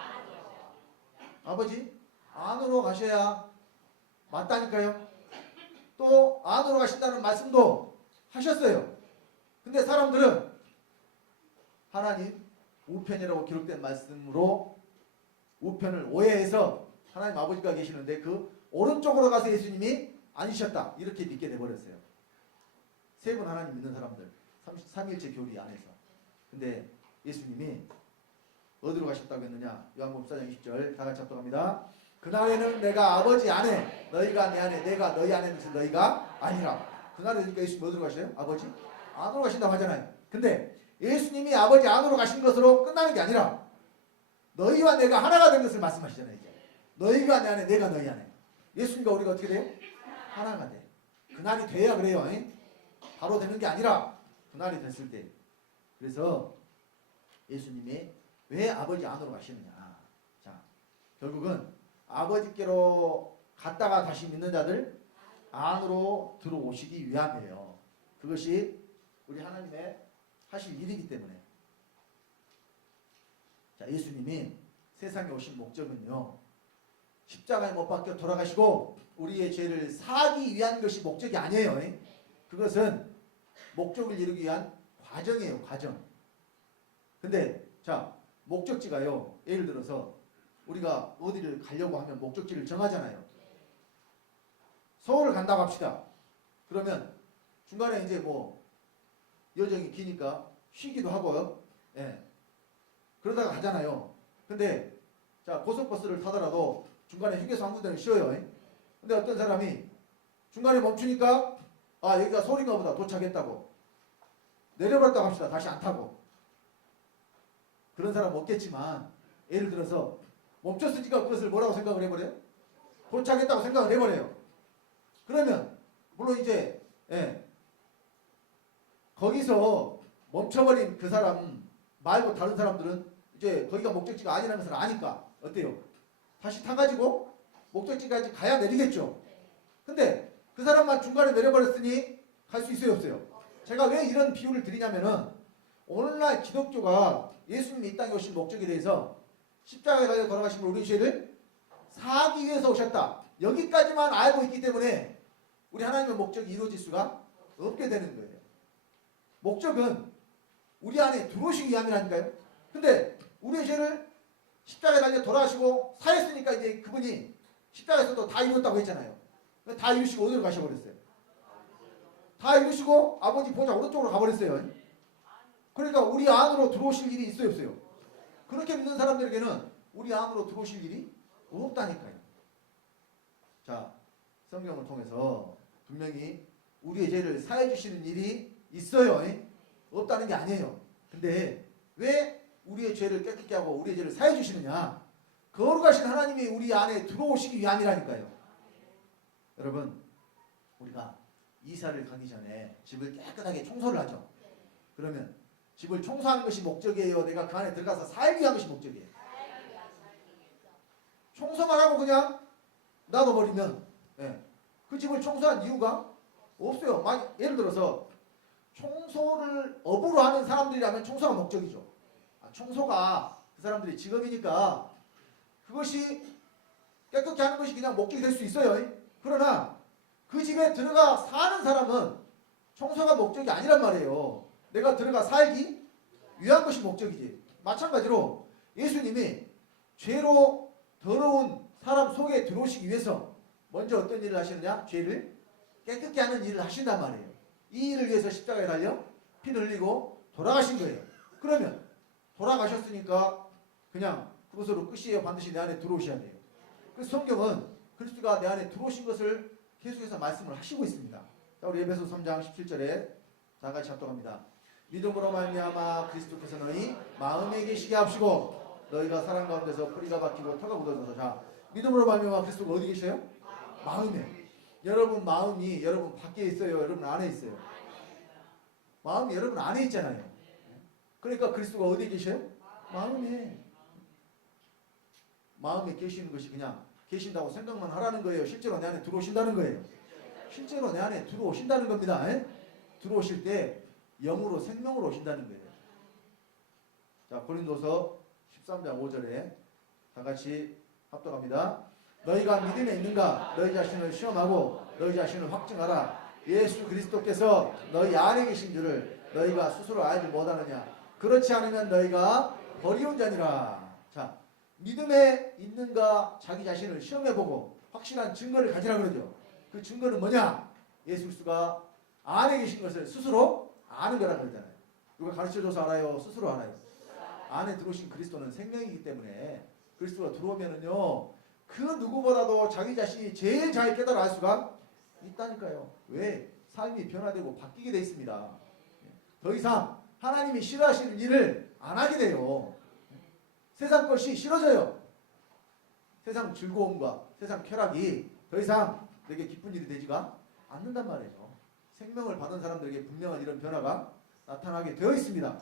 아버지 안으로 가셔야 맞다니까요. 또 안으로 가신다는 말씀도 하셨어요. 근데 사람들은 하나님 우편이라고 기록된 말씀으로 우편을 오해해서 하나님 아버지가 계시는데 그 오른쪽으로 가서 예수님이 앉으셨다 이렇게 믿게 돼버렸어요. 세 분 하나님 믿는 사람들, 삼위일체 교리 안에서. 근데 예수님이 어디로 가셨다고 했느냐? 요한복음 4장 20절 다 같이 합독합니다. 그날에는 내가 아버지 안에, 너희가 내 안에, 내가 너희 안에 있는 너희가 아니라. 그날에 그러니까 예수님 어디로 가셔요? 아버지 안으로 가신다고 하잖아요. 근데 예수님이 아버지 안으로 가신 것으로 끝나는 게 아니라 너희와 내가 하나가 된 것을 말씀하시잖아요. 이제. 너희가 내 안에, 내가 너희 안에. 예수님과 우리가 어떻게 돼요? 하나가 돼. 그날이 돼야 그래요. 바로 되는 게 아니라 그날이 됐을 때. 그래서 예수님이 왜 아버지 안으로 가시느냐. 자, 결국은 아버지께로 갔다가 다시 믿는 자들 안으로 들어오시기 위함이에요. 그것이 우리 하나님의 하실 일이기 때문에. 자, 예수님이 세상에 오신 목적은요, 십자가에 못 박혀 돌아가시고 우리의 죄를 사하기 위한 것이 목적이 아니에요. 그것은 목적을 이루기 위한 과정이에요. 과정. 근데 자, 목적지가요, 예를 들어서 우리가 어디를 가려고 하면 목적지를 정하잖아요. 서울을 간다고 합시다. 그러면 중간에 이제 뭐 여정이 기니까 쉬기도 하고요. 예. 그러다가 가잖아요. 근데 자, 고속버스를 타더라도 중간에 휴게소 한 군데는 쉬어요. 근데 어떤 사람이 중간에 멈추니까 아, 여기가 서울인가 보다 도착했다고 내려버렸다고 합시다. 다시 안 타고. 그런 사람 없겠지만 예를 들어서 멈췄으니까 그것을 뭐라고 생각을 해버려요? 도착했다고 생각을 해버려요. 그러면 물론 이제 거기서 멈춰버린 그 사람 말고 다른 사람들은 이제 거기가 목적지가 아니라는 것을 아니까 어때요? 다시 타가지고 목적지까지 가야 내리겠죠. 근데 그 사람만 중간에 내려버렸으니 갈 수 있어요, 없어요? 제가 왜 이런 비유를 드리냐면은 오늘날 기독교가 예수님이 이 땅에 오신 목적에 대해서 십자가에 달려 돌아가신 우리 죄를 사하기 위해서 오셨다. 여기까지만 알고 있기 때문에 우리 하나님의 목적이 이루어질 수가 없게 되는 거예요. 목적은 우리 안에 들어오시기 위함이라니까요. 근데 우리의 죄를 십자가에 달려 돌아가시고 사했으니까 이제 그분이 십자가에서도 다 이뤘다고 했잖아요. 다 이루시고 어디로 가셔버렸어요? 다 이루시고 아버지 보좌 오른쪽으로 가버렸어요. 그러니까 우리 안으로 들어오실 일이 있어요, 없어요? 그렇게 믿는 사람들에게는 우리 안으로 들어오실 일이 없다니까요. 자, 성경을 통해서 분명히 우리의 죄를 사해 주시는 일이 있어요. 없다는 게 아니에요. 근데 왜 우리의 죄를 깨끗게 하고 우리의 죄를 사해 주시느냐? 거룩하신 하나님이 우리 안에 들어오시기 위함이라니까요. 여러분, 우리가 이사를 가기 전에 집을 깨끗하게 청소를 하죠. 그러면 집을 청소하는 것이 목적이에요? 내가 그 안에 들어가서 살기 위한 것이 목적이에요? 청소만 하고 그냥 놔둬버리면 그 집을 청소한 이유가 없어요. 예를 들어서 청소를 업으로 하는 사람들이라면 청소가 목적이죠. 청소가 그 사람들의 직업이니까 그것이 깨끗게 하는 것이 그냥 목적이 될 수 있어요. 그러나 그 집에 들어가 사는 사람은 청소가 목적이 아니란 말이에요. 내가 들어가 살기 위한 것이 목적이지. 마찬가지로 예수님이 죄로 더러운 사람 속에 들어오시기 위해서 먼저 어떤 일을 하시느냐? 죄를 깨끗게 하는 일을 하신단 말이에요. 이 일을 위해서 십자가에 달려 피를 흘리고 돌아가신 거예요. 그러면 돌아가셨으니까 그냥 그것으로 끝이에요? 반드시 내 안에 들어오셔야 돼요. 그래서 성경은 그리스도가 내 안에 들어오신 것을 계속해서 말씀을 하시고 있습니다. 자, 우리 에베소 3장 17절에 다 같이 합독합니다. 믿음으로 말미암아 그리스도께서 너희 마음에 계시게 하시고 너희가 사랑 가운데서 뿌리가 박히고 터가 묻어져서 자 믿음으로 말미암아 그리스도가 어디 계셔요? 마음에. 여러분 마음이 여러분 밖에 있어요? 여러분 안에 있어요? 마음이 여러분 안에 있잖아요. 그러니까 그리스도가 어디에 계셔요? 마음에. 마음에 계시는 것이 그냥 계신다고 생각만 하라는 거예요? 실제로 내 안에 들어오신다는 거예요? 실제로 내 안에 들어오신다는 겁니다. 들어오실 때 영으로 생명으로 오신다는 거예요. 자, 고린도서 13장 5절에 다 같이 합독합니다. 너희가 믿음에 있는가? 너희 자신을 시험하고 너희 자신을 확증하라. 예수 그리스도께서 너희 안에 계신 줄을 너희가 스스로 알지 못하느냐? 그렇지 않으면 너희가 버리운 자니라. 자, 믿음에 있는가 자기 자신을 시험해보고 확실한 증거를 가지라 그러죠. 그 증거는 뭐냐? 예수 그리스도가 안에 계신 것을 스스로 아는 거라 그러잖아요. 누가 가르쳐줘서 알아요? 스스로 알아요. 안에 들어오신 그리스도는 생명이기 때문에 그리스도가 들어오면은요 그 누구보다도 자기 자신이 제일 잘 깨달아 알 수가 있다니까요. 왜? 삶이 변화되고 바뀌게 돼 있습니다. 더 이상 하나님이 싫어하시는 일을 안 하게 돼요. 세상 것이 싫어져요. 세상 즐거움과 세상 쾌락이 더 이상 내게 기쁜 일이 되지가 않는단 말이에요. 생명을 받은 사람들에게 분명한 이런 변화가 나타나게 되어 있습니다.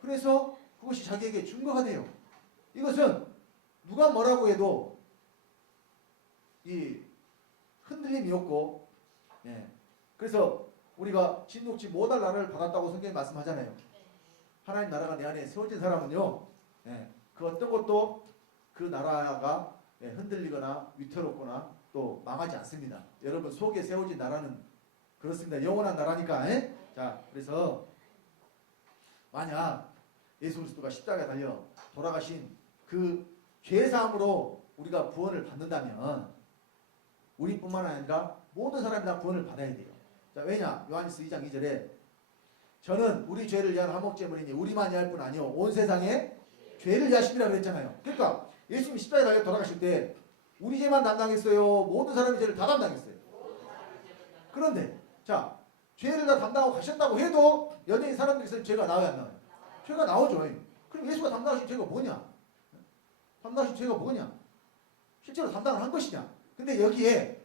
그래서 그것이 자기에게 증거가 돼요. 이것은 누가 뭐라고 해도 이 흔들림이 없고, 그래서 우리가 진노치 못할 나라를 받았다고 성경이 말씀하잖아요. 하나님 나라가 내 안에 세워진 사람은요, 그 어떤 것도 그 나라가 흔들리거나 위태롭거나 또 망하지 않습니다. 여러분 속에 세워진 나라는 그렇습니다. 영원한 나라니까. 자, 그래서 만약 예수 그리스도가 십자가에 달려 돌아가신 그 죄사함으로 우리가 구원을 받는다면 우리뿐만 아니라 모든 사람이 다 구원을 받아야 돼요. 자, 왜냐? 요한일서 2장 2절에 저는 우리 죄를 위한 화목제물이니 우리만이 할 뿐 아니요 온 세상에 죄를 위하심이라 그랬잖아요. 그러니까 예수님이 십자가에 달려 돌아가실 때 우리 죄만 담당했어요? 모든 사람의 죄를 다 담당했어요? 그런데 자, 죄를 다 담당하고 가셨다고 해도 여전히 사람들이 있으면 죄가 나와요, 안 나와요? 죄가 나오죠. 그럼 예수가 담당하신 죄가 뭐냐? 담당하신 죄가 뭐냐? 실제로 담당을 한 것이냐? 근데 여기에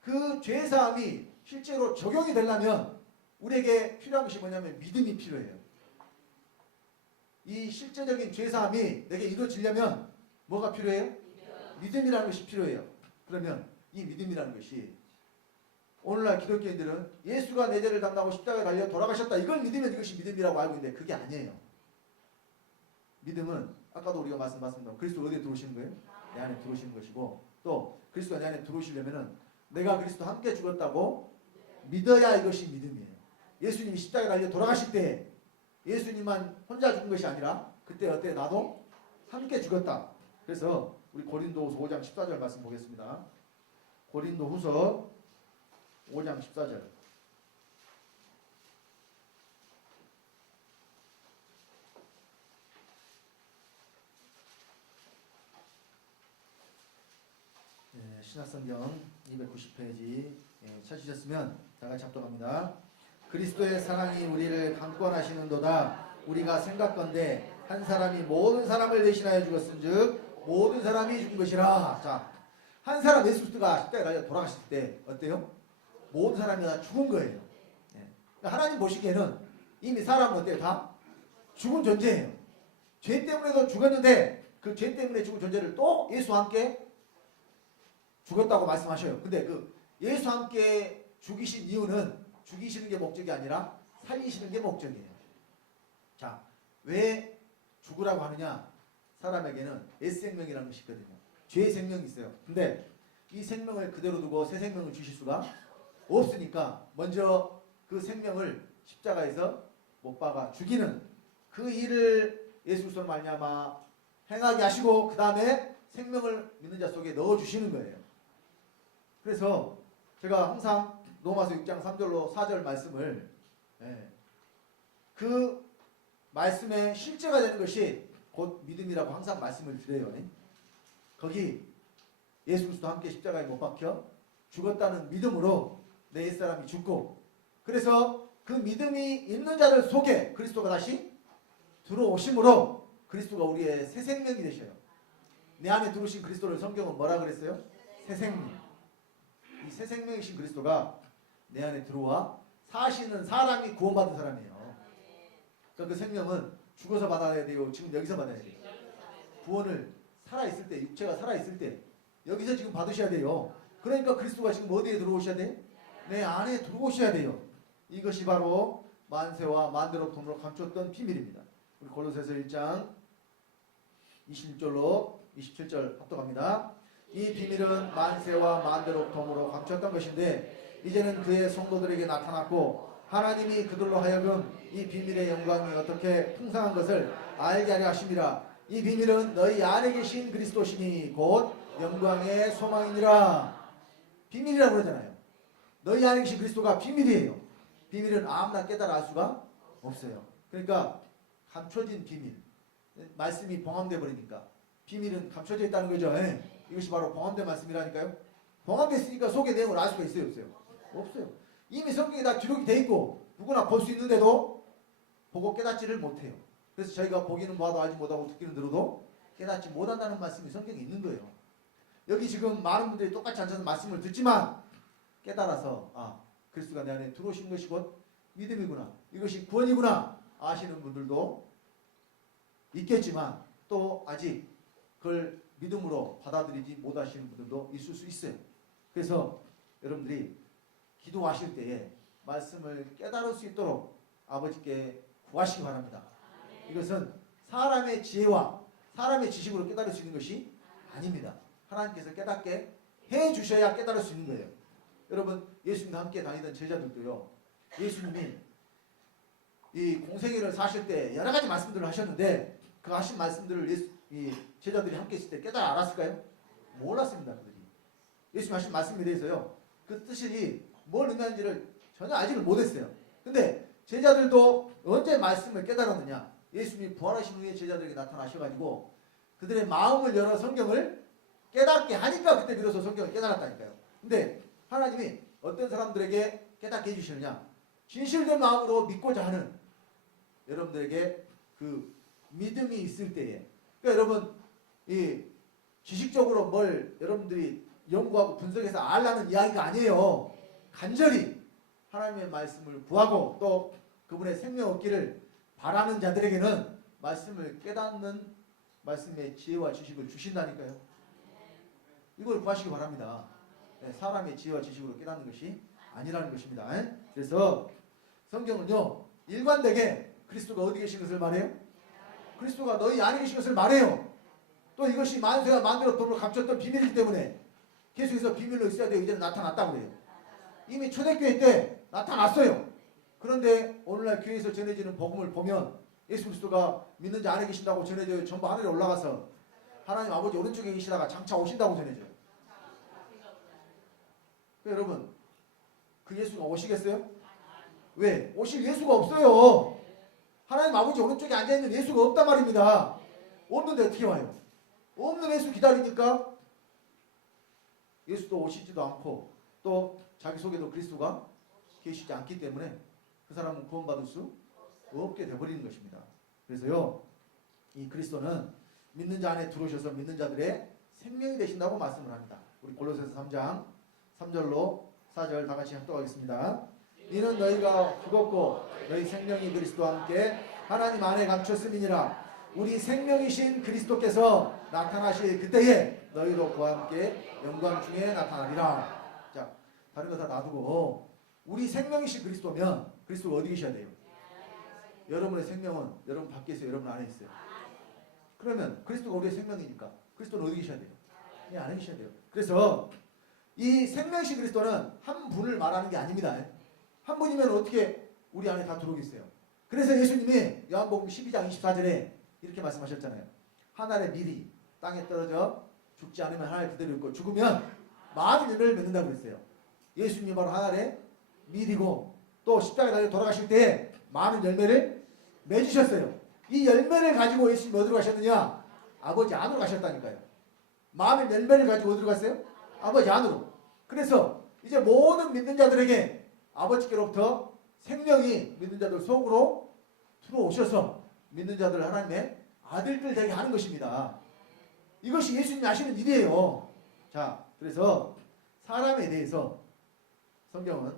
그 죄사함이 실제로 적용이 되려면 우리에게 필요한 것이 뭐냐면 믿음이 필요해요. 이 실제적인 죄사함이 내게 이루어지려면 뭐가 필요해요? 믿음이라는 것이 필요해요. 그러면 이 믿음이라는 것이 오늘날 기독교인들은 예수가 내 죄를 담당하고 십자가에 달려 돌아가셨다. 이걸 믿으면 이것이 믿음이라고 알고 있는데 그게 아니에요. 믿음은 아까도 우리가 말씀드렸습니다. 그리스도 어디에 들어오시는 거예요? 내 안에 들어오시는 것이고 또 그리스도가 내 안에 들어오시려면은 내가 그리스도 함께 죽었다고 믿어야 이것이 믿음이에요. 예수님이 십자가에 달려 돌아가실 때 예수님만 혼자 죽은 것이 아니라 그때 어때? 나도 함께 죽었다. 그래서 우리 고린도후서 5장 14절 말씀 보겠습니다. 고린도후서 5장 14절. 신약성경 290페이지 찾으셨으면 다같이 합독합니다. 그리스도의 사랑이 우리를 강권하시는도다. 우리가 생각건대 한 사람이 모든 사람을 대신하여 죽었은즉 모든 사람이 죽은 것이라. 자, 한 사람 예수 그리스도가 십자가에 달려 돌아가실 때 어때요? 모든 사람이 다 죽은 거예요. 하나님 보시기에는 이미 사람은 어때요? 다 죽은 존재예요. 죄 때문에도 죽었는데 그 죄 때문에 죽은 존재를 또 예수와 함께 죽었다고 말씀하셔요. 근데 그 예수와 함께 죽이신 이유는 죽이시는 게 목적이 아니라 살리시는 게 목적이에요. 자, 왜 죽으라고 하느냐? 사람에게는 옛생명이라는 것이 있거든요. 죄의 생명이 있어요. 근데 이 생명을 그대로 두고 새 생명을 주실 수가 없으니까 먼저 그 생명을 십자가에서 못 박아 죽이는 그 일을 예수 그리스도로 말미암아 행하게 하시고 그 다음에 생명을 믿는 자 속에 넣어주시는 거예요. 그래서 제가 항상 로마서 6장 3절로 4절 말씀을 그 말씀의 실제가 되는 것이 곧 믿음이라고 항상 말씀을 드려요. 거기 예수 그리스도와 함께 십자가에 못 박혀 죽었다는 믿음으로 내 옛사람이 죽고 그래서 그 믿음이 있는 자들 속에 그리스도가 다시 들어오심으로 그리스도가 우리의 새 생명이 되셔요. 내 안에 들어오신 그리스도를 성경은 뭐라 그랬어요? 새 생명. 이 새 생명이신 그리스도가 내 안에 들어와 사시는 사람이 구원받은 사람이에요. 그러니까 그 생명은 죽어서 받아야 돼요? 지금 여기서 받아야 돼요? 구원을 살아있을 때, 육체가 살아있을 때 여기서 지금 받으셔야 돼요. 그러니까 그리스도가 지금 어디에 들어오셔야 돼? 내 안에 들어오셔야 돼요. 이것이 바로 만세와 만대롭음으로 감췄던 비밀입니다. 우리 골로새서 1장 26절로 27절 합독합니다. 이 비밀은 만세와 만대롭음으로 감췄던 것인데 이제는 그의 성도들에게 나타났고 하나님이 그들로 하여금 이 비밀의 영광이 어떻게 풍성한 것을 알게 하려 하심이라. 이 비밀은 너희 안에 계신 그리스도시니 곧 영광의 소망이니라. 비밀이라고 그러잖아요. 너희 안에 계신 그리스도가 비밀이에요. 비밀은 아무나 깨달아 알 수가 없어요. 그러니까 감춰진 비밀. 말씀이 봉함돼 버리니까 비밀은 감춰져 있다는 거죠. 이것이 바로 봉함된 말씀이라니까요. 봉함됐으니까 속의 내용을 알 수가 있어요, 없어요? 없어요. 이미 성경에 다 기록이 돼 있고 누구나 볼 수 있는데도 보고 깨닫지를 못해요. 그래서 저희가 보기는 봐도 알지 못하고 듣기는 들어도 깨닫지 못한다는 말씀이 성경에 있는 거예요. 여기 지금 많은 분들이 똑같이 앉아서 말씀을 듣지만 깨달아서 그리스도가 내 안에 들어오신 것이 곧 믿음이구나, 이것이 구원이구나 아시는 분들도 있겠지만 또 아직 그걸 믿음으로 받아들이지 못하시는 분들도 있을 수 있어요. 그래서 여러분들이 기도하실 때에 말씀을 깨달을 수 있도록 아버지께 구하시기 바랍니다. 이것은 사람의 지혜와 사람의 지식으로 깨달을 수 있는 것이 아닙니다. 하나님께서 깨닫게 해주셔야 깨달을 수 있는 거예요. 여러분, 예수님과 함께 다니던 제자들도요, 예수님이 이 공생애를 사실 때 여러 가지 말씀들을 하셨는데 그 하신 말씀들을 이 제자들이 함께 있을 때 깨달아 알았을까요? 몰랐습니다. 그들이 예수님 하신 말씀에 대해서요, 그 뜻이 뭘 의미하는지를 전혀 알지를 못했어요. 근데 제자들도 언제 말씀을 깨달았느냐? 예수님이 부활하신 후에 제자들에게 나타나셔가지고 그들의 마음을 열어 성경을 깨닫게 하니까 그때 비로소 성경을 깨달았다니까요. 근데 하나님이 어떤 사람들에게 깨닫게 해주시느냐? 진실된 마음으로 믿고자 하는 여러분들에게 그 믿음이 있을 때에, 그러니까 여러분 이 지식적으로 뭘 여러분들이 연구하고 분석해서 알라는 이야기가 아니에요. 간절히 하나님의 말씀을 구하고 또 그분의 생명 얻기를 바라는 자들에게는 말씀을 깨닫는 말씀의 지혜와 지식을 주신다니까요. 이걸 구하시기 바랍니다. 사람의 지혜와 지식으로 깨닫는 것이 아니라는 것입니다. 그래서 성경은요, 일관되게 그리스도가 어디 계신 것을 말해요? 그리스도가 너희 안에 계신 것을 말해요. 또 이것이 만세와 만대롭음으로 감췄던 비밀이기 때문에 계속해서 비밀로 있어야 돼요. 이제는 나타났다고 그래요. 이미 초대교회 때 나타났어요. 그런데 오늘날 교회에서 전해지는 복음을 보면 예수 그리스도가 믿는 자 안에 계신다고 전해져요. 전부 하늘에 올라가서 하나님 아버지 오른쪽에 계시다가 장차 오신다고 전해져요. 그러니까 여러분, 그 예수가 오시겠어요? 왜? 오실 예수가 없어요. 하나님 아버지 오른쪽에 앉아있는 예수가 없단 말입니다. 없는데 어떻게 와요? 없는 예수 기다리니까 예수도 오시지도 않고 또 자기 속에도 그리스도가 계시지 않기 때문에 그 사람은 구원받을 수 없게 되어버리는 것입니다. 그래서요, 이 그리스도는 믿는 자 안에 들어오셔서 믿는 자들의 생명이 되신다고 말씀을 합니다. 우리 골로새서 3장 3절로 4절 다 같이 합독하겠습니다. 이는 너희가 죽었고 너희 생명이 그리스도와 함께 하나님 안에 감췄음이니라. 우리 생명이신 그리스도께서 나타나실 그때에 너희도 그와 함께 영광 중에 나타나리라. 자, 다른 거 다 놔두고 우리 생명이신 그리스도면 그리스도가 어디 계셔야 돼요? 여러분의 생명은 여러분 밖에 있어요? 여러분 안에 있어요? 그러면 그리스도가 우리의 생명이니까 그리스도는 어디 계셔야 돼요? 이 안에 계셔야 돼요. 그래서 이 생명이신 그리스도는 한 분을 말하는 게 아닙니다. 한 분이면 어떻게 우리 안에 다 들어오겠어요? 그래서 예수님이 요한복음 12장 24절에 이렇게 말씀하셨잖아요. 한 알의 밀이 땅에 떨어져 죽지 않으면 한 알 그대로 있고 죽으면 많은 열매를 맺는다고 그랬어요. 예수님이 바로 한 알의 밀이고 또 십자가에 달려 돌아가실 때 많은 열매를 맺으셨어요. 이 열매를 가지고 예수님이 어디로 가셨느냐? 아버지 안으로 가셨다니까요. 많은 열매를 가지고 어디로 갔어요? 아버지 안으로. 그래서 이제 모든 믿는 자들에게 아버지께로부터 생명이 믿는 자들 속으로 들어오셔서 믿는 자들 하나님의 아들들 되게 하는 것입니다. 이것이 예수님이 하시는 일이에요. 자, 그래서 사람에 대해서 성경은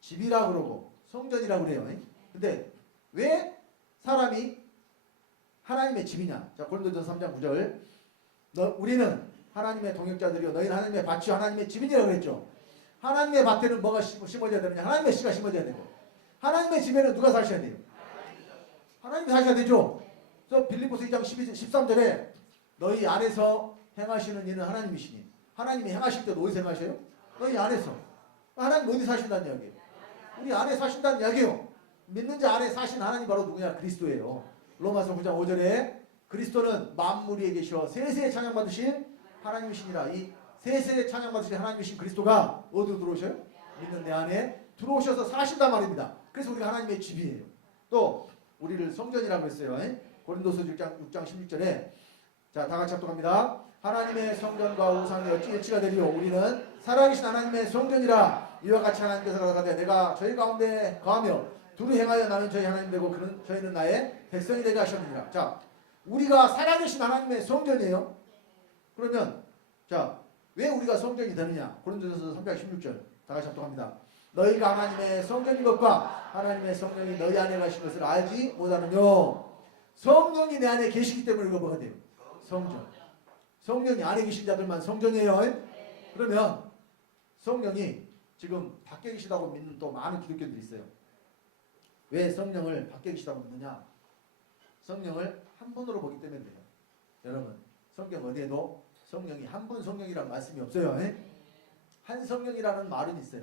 집이라고 그러고 성전이라고 그래요. 근데 왜 사람이 하나님의 집이냐? 자, 고린도전서 3장 9절. 우리는 하나님의 동역자들이요 너희는 하나님의 밭이요 하나님의 집이라고 그랬죠. 하나님의 밭에는 뭐가 심어져야 되느냐? 하나님의 씨가 심어져야 되고, 하나님의 집에는 누가 사셔야 돼요? 하나님이 사셔야 되죠. 그래서 빌립보서 2장 13절에 너희 안에서 행하시는 일은 하나님이시니, 하나님이 행하실 때도 어디서 행하셔요? 너희 안에서. 하나님 어디 사신다는 이야기예요? 우리 안에 사신다는 이야기예요. 믿는 자 안에 사신 하나님 바로 누구냐? 그리스도예요. 로마서 9장 5절에 그리스도는 만물 위에 계셔 세세에 찬양받으신 하나님이시니라. 이 세세에 찬양받으신 하나님이신 그리스도가 어디로 들어오셔요? 믿는 내 안에 들어오셔서 사신단 말입니다. 그래서 우리가 하나님의 집이에요. 또 우리를 성전이라고 했어요. 고린도서 6장 16절에 자, 다 같이 합독합니다. 하나님의 성전과 우상이 어찌 일치가 되리요? 우리는 살아계신 하나님의 성전이라. 이와 같이 하나님께서 가라사대 내가 저희 가운데 거하며 두루 행하여 나는 저희 하나님 되고 그는 저희는 나의 백성이 되게 하셨느니라. 자, 우리가 살아계신 하나님의 성전이에요. 그러면 자, 왜 우리가 성전이 되느냐? 고린도전서 3장 16절 다 같이 합독합니다. 너희가 하나님의 성전인 것과 하나님의 성령이 너희 안에 가신 것을 알지 못하느뇨. 성령이 내 안에 계시기 때문에 이거 뭐가 돼요? 성전. 성령이 안에 계신 자들만 성전이에요. 그러면 성령이 지금 밖에 계시다고 믿는 또 많은 기독교들이 있어요. 왜 성령을 밖에 계시다고 믿느냐? 성령을 한 분으로 보기 때문에 그래요. 여러분, 성경 어디에도 성령이 한 분 성령이라는 말씀이 없어요. 한 성령이라는 말은 있어요.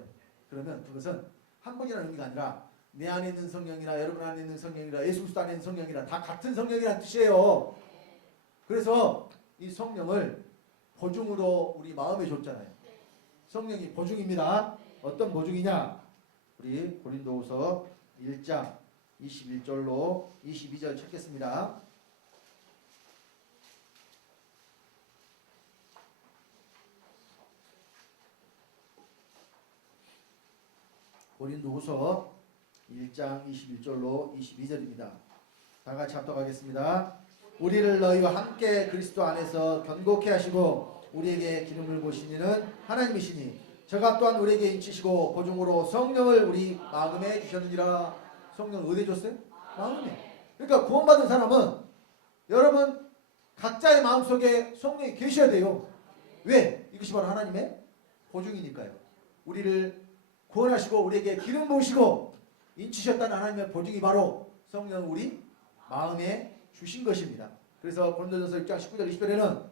그러면 그것은 한 분이라는 의미가 아니라 내 안에 있는 성령이라 여러분 안에 있는 성령이라 예수 그리스도 안에 있는 성령이라 다 같은 성령이라는 뜻이에요. 그래서 이 성령을 보증으로 우리 마음에 줬잖아요. 성령이 보증입니다. 어떤 보증이냐? 우리 고린도후서 1장 21절로 22절 찾겠습니다. 고린도후서 1장 21절로 22절입니다. 다 같이 합독하겠습니다. 우리를 너희와 함께 그리스도 안에서 견고케 하시고 우리에게 기름을 부으신 이는 하나님이시니 저가 또한 우리에게 인치시고 보증으로 성령을 우리 마음에 주셨느니라. 성령을 어디에 줬어요? 마음에. 그러니까 구원받은 사람은 여러분 각자의 마음속에 성령이 계셔야 돼요. 왜? 이것이 바로 하나님의 보증이니까요. 우리를 구원하시고 우리에게 기름 부으시고 인치셨다는 하나님의 보증이 바로 성령을 우리 마음에 주신 것입니다. 그래서 고린도전서 6장 19절 20절에는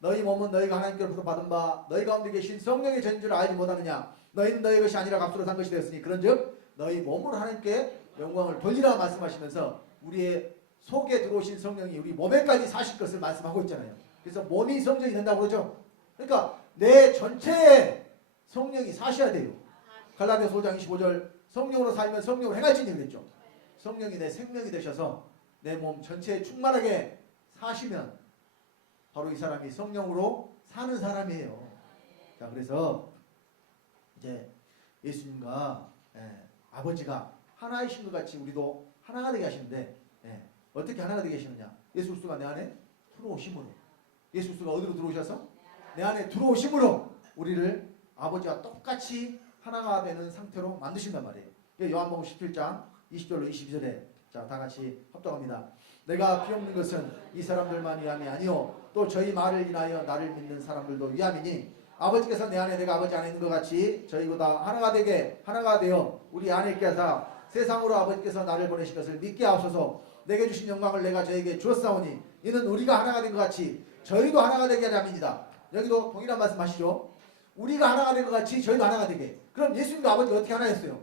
너희 몸은 너희가 하나님께로부터 받은 바 너희 가운데 계신 성령의 전인 줄 알지 못하느냐. 너희는 너희 것이 아니라 값으로 산 것이 되었으니 그런즉 너희 몸으로 하나님께 영광을 돌리라 말씀하시면서 우리의 속에 들어오신 성령이 우리 몸에까지 사실 것을 말씀하고 있잖아요. 그래서 몸이 성전이 된다고 그러죠. 그러니까 내 전체에 성령이 사셔야 돼요. 갈라디아서 5장 25절 성령으로 살면 성령으로 행할지니 그랬죠. 성령이 내 생명이 되셔서 내 몸 전체에 충만하게 사시면 바로 이 사람이 성령으로 사는 사람이에요. 자, 그래서 이제 예수님과 아버지가 하나이신 것 같이 우리도 하나가 되게 하시는데 어떻게 하나가 되게 하시느냐? 예수 그리스도가 내 안에 들어오심으로. 예수 그리스도가 어디로 들어오셔서? 내 안에 들어오심으로 우리를 아버지와 똑같이 하나가 되는 상태로 만드신단 말이에요. 요한복음 17장 20절로 22절에 자, 다 같이 합독합니다. 내가 피 없는 것은 이 사람들만 위함이 아니요 또 저희 말을 인하여 나를 믿는 사람들도 위함이니 아버지께서 내 안에 내가 아버지 안에 있는 것 같이 저희보다 하나가 되게 하나가 되어 우리 안에 있게 하사 세상으로 아버지께서 나를 보내신 것을 믿게 하옵소서. 내게 주신 영광을 내가 저에게 주었사오니 이는 우리가 하나가 된 것 같이 저희도 하나가 되게 하려 함이니이다. 여기도 동일한 말씀 하시죠. 우리가 하나가 된 것 같이 저희도 하나가 되게. 그럼 예수님과 아버지가 어떻게 하나였어요?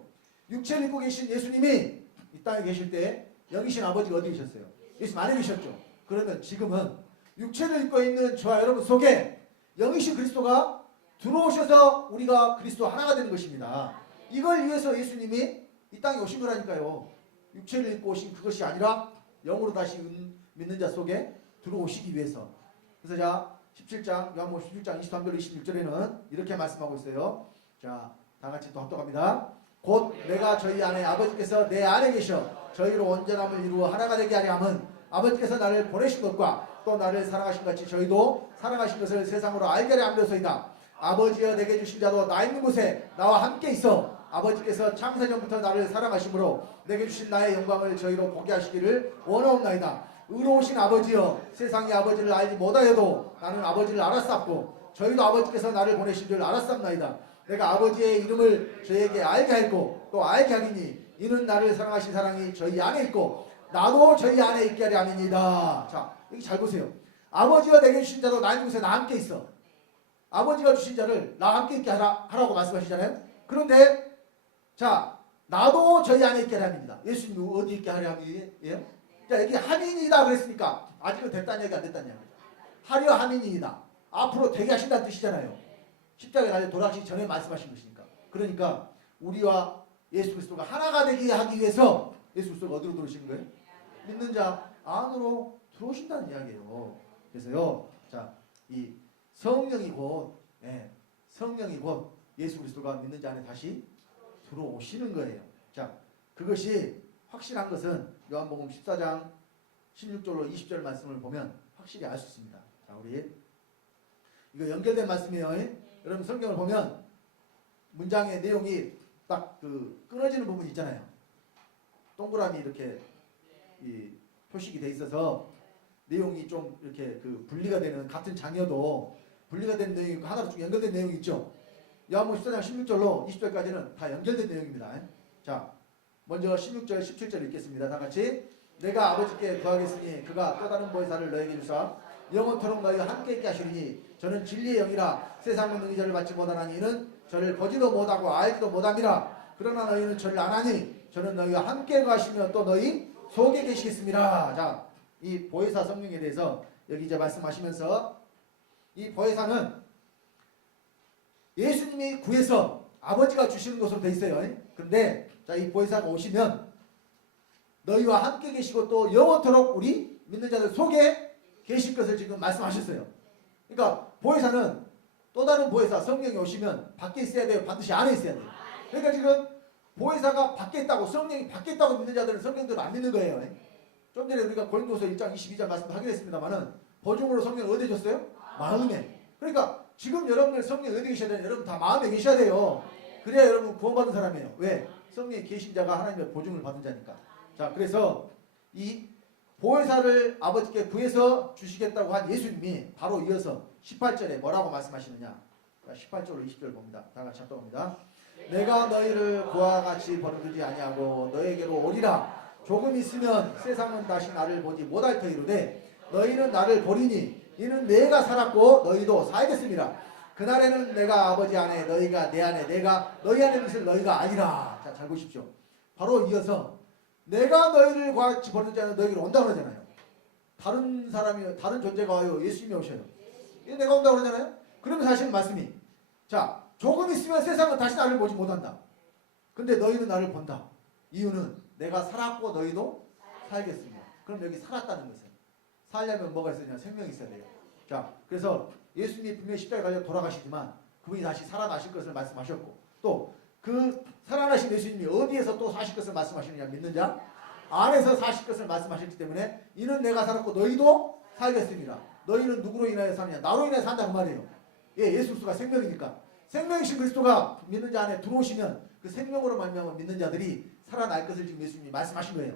육체를 입고 계신 예수님이 이 땅에 계실 때 영이신 아버지가 어디 계셨어요? 예수님 안에 계셨죠. 그러면 지금은 육체를 입고 있는 저와 여러분 속에 영이신 그리스도가 들어오셔서 우리가 그리스도 하나가 되는 것입니다. 이걸 위해서 예수님이 이 땅에 오신 거라니까요. 육체를 입고 오신 그것이 아니라 영으로 다시 믿는 자 속에 들어오시기 위해서. 그래서 자 17장 요한복음 17장 23절 26절에는 이렇게 말씀하고 있어요. 자, 다 같이 또 합독합니다. 곧 내가 저희 안에 아버지께서 내 안에 계셔 저희로 온전함을 이루어 하나가 되게 하려 함은 아버지께서 나를 보내신 것과 또 나를 사랑하신 같이 저희도 사랑하신 것을 세상으로 알게 하려 함이로소이다. 아버지여 내게 주신 자도 나 있는 곳에 나와 함께 있어 아버지께서 창세전부터 나를 사랑하심으로 내게 주신 나의 영광을 저희로 보게 하시기를 원하옵나이다. 의로우신 아버지여 세상이 아버지를 알지 못하여도 나는 아버지를 알았사옵고 저희도 아버지께서 나를 보내신 줄 알았사옵나이다. 내가 아버지의 이름을 저희에게 알게 하였고 또 알게 하리니 이는 나를 사랑하신 사랑이 저희 안에 있고 나도 저희 안에 있게 하려 함이니이다. 자, 여기 잘 보세요. 아버지가 내게 주신 자도 나 있는 곳에 나 함께 있어. 아버지가 주신 자를 나 함께 있게 하라고 말씀하시잖아요. 그런데 자, 나도 저희 안에 있게 하려 함이니이다. 예수님이 어디 있게 하려 함이에요? 자, 여기 함이니이다 그랬으니까 아직은 됐다는 얘기 안 됐다는 얘기. 하려 함이니이다. 앞으로 되게 하신다는 뜻이잖아요. 십자가에 달려 돌아가시기 전에 말씀하신 것이니까. 그러니까 우리와 예수 그리스도가 하나가 되게 하기 위해서 예수 그리스도가 어디로 들어오시는 거예요? 믿는 자 안으로 들어오신다는 이야기예요. 그래서요, 자, 이 성령이 곧 예수 그리스도가 믿는 자 안에 다시 들어오시는 거예요. 자, 그것이 확실한 것은 요한복음 14장 16절로 20절 말씀을 보면 확실히 알 수 있습니다. 자, 우리 이거 연결된 말씀이에요. 여러분 성경을 보면 문장의 내용이 딱 그 끊어지는 부분이 있잖아요. 동그라미 이렇게 이 표식이 돼 있어서 내용이 좀 이렇게 그 분리가 되는 같은 장이어도 분리가 된 내용이 있고 하나로 쭉 연결된 내용이 있죠. 요한복음 14장 16절로 20절까지는 다 연결된 내용입니다. 자, 먼저 16절 17절 읽겠습니다. 다 같이 내가 아버지께 구하겠으니 그가 또 다른 보혜사를 너에게 주사 영원토록 너희와 함께 있게 하시리니 저는 진리의 영이라 세상은 능히 저를 받지 못하나니 이는 저를 보지도 못하고 알지도 못함이라. 그러나 너희는 저를 아나니 저는 너희와 함께 가시며 또 너희 속에 계시겠습니다. 자, 이 보혜사 성령에 대해서 여기 이제 말씀하시면서 이 보혜사는 예수님이 구해서 아버지가 주시는 것으로 돼 있어요. 그런데 자, 이 보혜사가 오시면 너희와 함께 계시고 또 영원토록 우리 믿는 자들 속에 계실 것을 지금 말씀하셨어요. 그러니까 보혜사는 또 다른 보혜사 성령이 오시면 밖에 있어야 돼요? 반드시 안에 있어야 돼요? 그러니까 지금 보혜사가 밖에 있다고 성령이 밖에 있다고 믿는 자들은 성령들을 안 믿는 거예요. 좀 전에 우리가 고린도서 1장 22절 말씀 확인했습니다만은 보증으로 성령 어디에 줬어요? 마음에. 그러니까 지금 여러분들 성령 어디 계셔야 돼요? 여러분 다 마음에 계셔야 돼요. 그래야 여러분 구원받은 사람이에요. 왜? 성령에 계신 자가 하나님의 보증을 받은 자니까. 자, 그래서 이 보혜사를 아버지께 구해서 주시겠다고 한 예수님이 바로 이어서 18절에 뭐라고 말씀하시느냐. 18절로 20절 봅니다. 다 같이 합독합니다. 내가 너희를 그와 같이 버려두지 아니하고 너에게로 오리라. 조금 있으면 세상은 다시 나를 보지 못할 터이로되 너희는 나를 보리니 이는 내가 살았고 너희도 살겠습니다. 그날에는 내가 아버지 안에 너희가 내 안에 내가 너희 안에 있을 너희가 아니라. 자, 잘 보십시오. 바로 이어서 내가 너희를 같이 버리지 않으면 너희를 온다고 그러잖아요. 다른 사람이 다른 존재가 와요. 예수님이 오셔요. 이게 내가 온다고 그러잖아요. 그러면 사실 말씀이 자, 조금 있으면 세상은 다시 나를 보지 못한다. 근데 너희는 나를 본다. 이유는 내가 살았고 너희도 살겠습니다. 그럼 여기 살았다는 것은 살려면 뭐가 있어야 생명이 있어야 돼요. 자, 그래서 예수님이 분명히 십자가에 달려 돌아가시지만 그분이 다시 살아나실 것을 말씀하셨고 또 그 살아나신 예수님이 어디에서 또 사실 것을 말씀하시느냐 믿는 자 안에서 사실 것을 말씀하셨기 때문에 이는 내가 살았고 너희도 살겠습니다. 너희는 누구로 인하여 사느냐? 나로 인하여 산다 그 말이에요. 예, 예수 그리스도가 생명이니까 생명이신 그리스도가 믿는 자 안에 들어오시면 그 생명으로 말미암아 믿는 자들이 살아날 것을 지금 예수님이 말씀하신 거예요.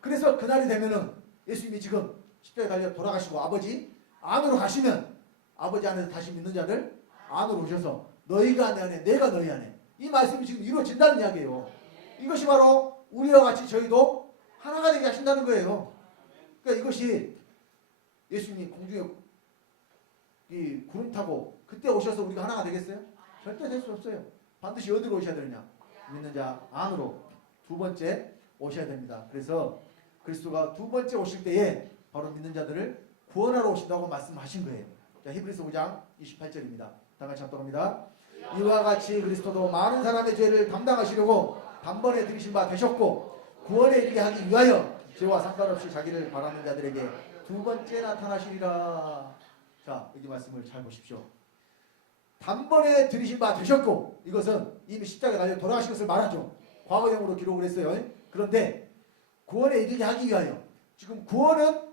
그래서 그날이 되면은 예수님이 지금 십자가에 달려 돌아가시고 아버지 안으로 가시면 아버지 안에서 다시 믿는 자들 안으로 오셔서 너희가 내 안에 내가 너희 안에 이 말씀이 지금 이루어진다는 이야기예요. 이것이 바로 우리와 같이 저희도 하나가 되게 하신다는 거예요. 그러니까 이것이 예수님이 공중에 이 구름 타고 그때 오셔서 우리가 하나가 되겠어요? 절대 될 수 없어요. 반드시 어디로 오셔야 되느냐? 믿는 자 안으로 두 번째 오셔야 됩니다. 그래서 그리스도가 두 번째 오실 때에 바로 믿는 자들을 구원하러 오신다고 말씀하신 거예요. 자, 히브리서 5장 28절입니다. 다 같이 합독합니다. 이와 같이 그리스도도 많은 사람의 죄를 담당하시려고 단번에 들이신 바 되셨고 구원에 이르게 하기 위하여 죄와 상관없이 자기를 바라는 자들에게 두 번째 나타나시리라. 자, 여기 말씀을 잘 보십시오. 단번에 들이신 바 되셨고 이것은 이미 십자가에 달려 돌아가신 것을 말하죠. 과거형으로 기록을 했어요. 그런데 구원에 이르게 하기 위하여 지금 구원은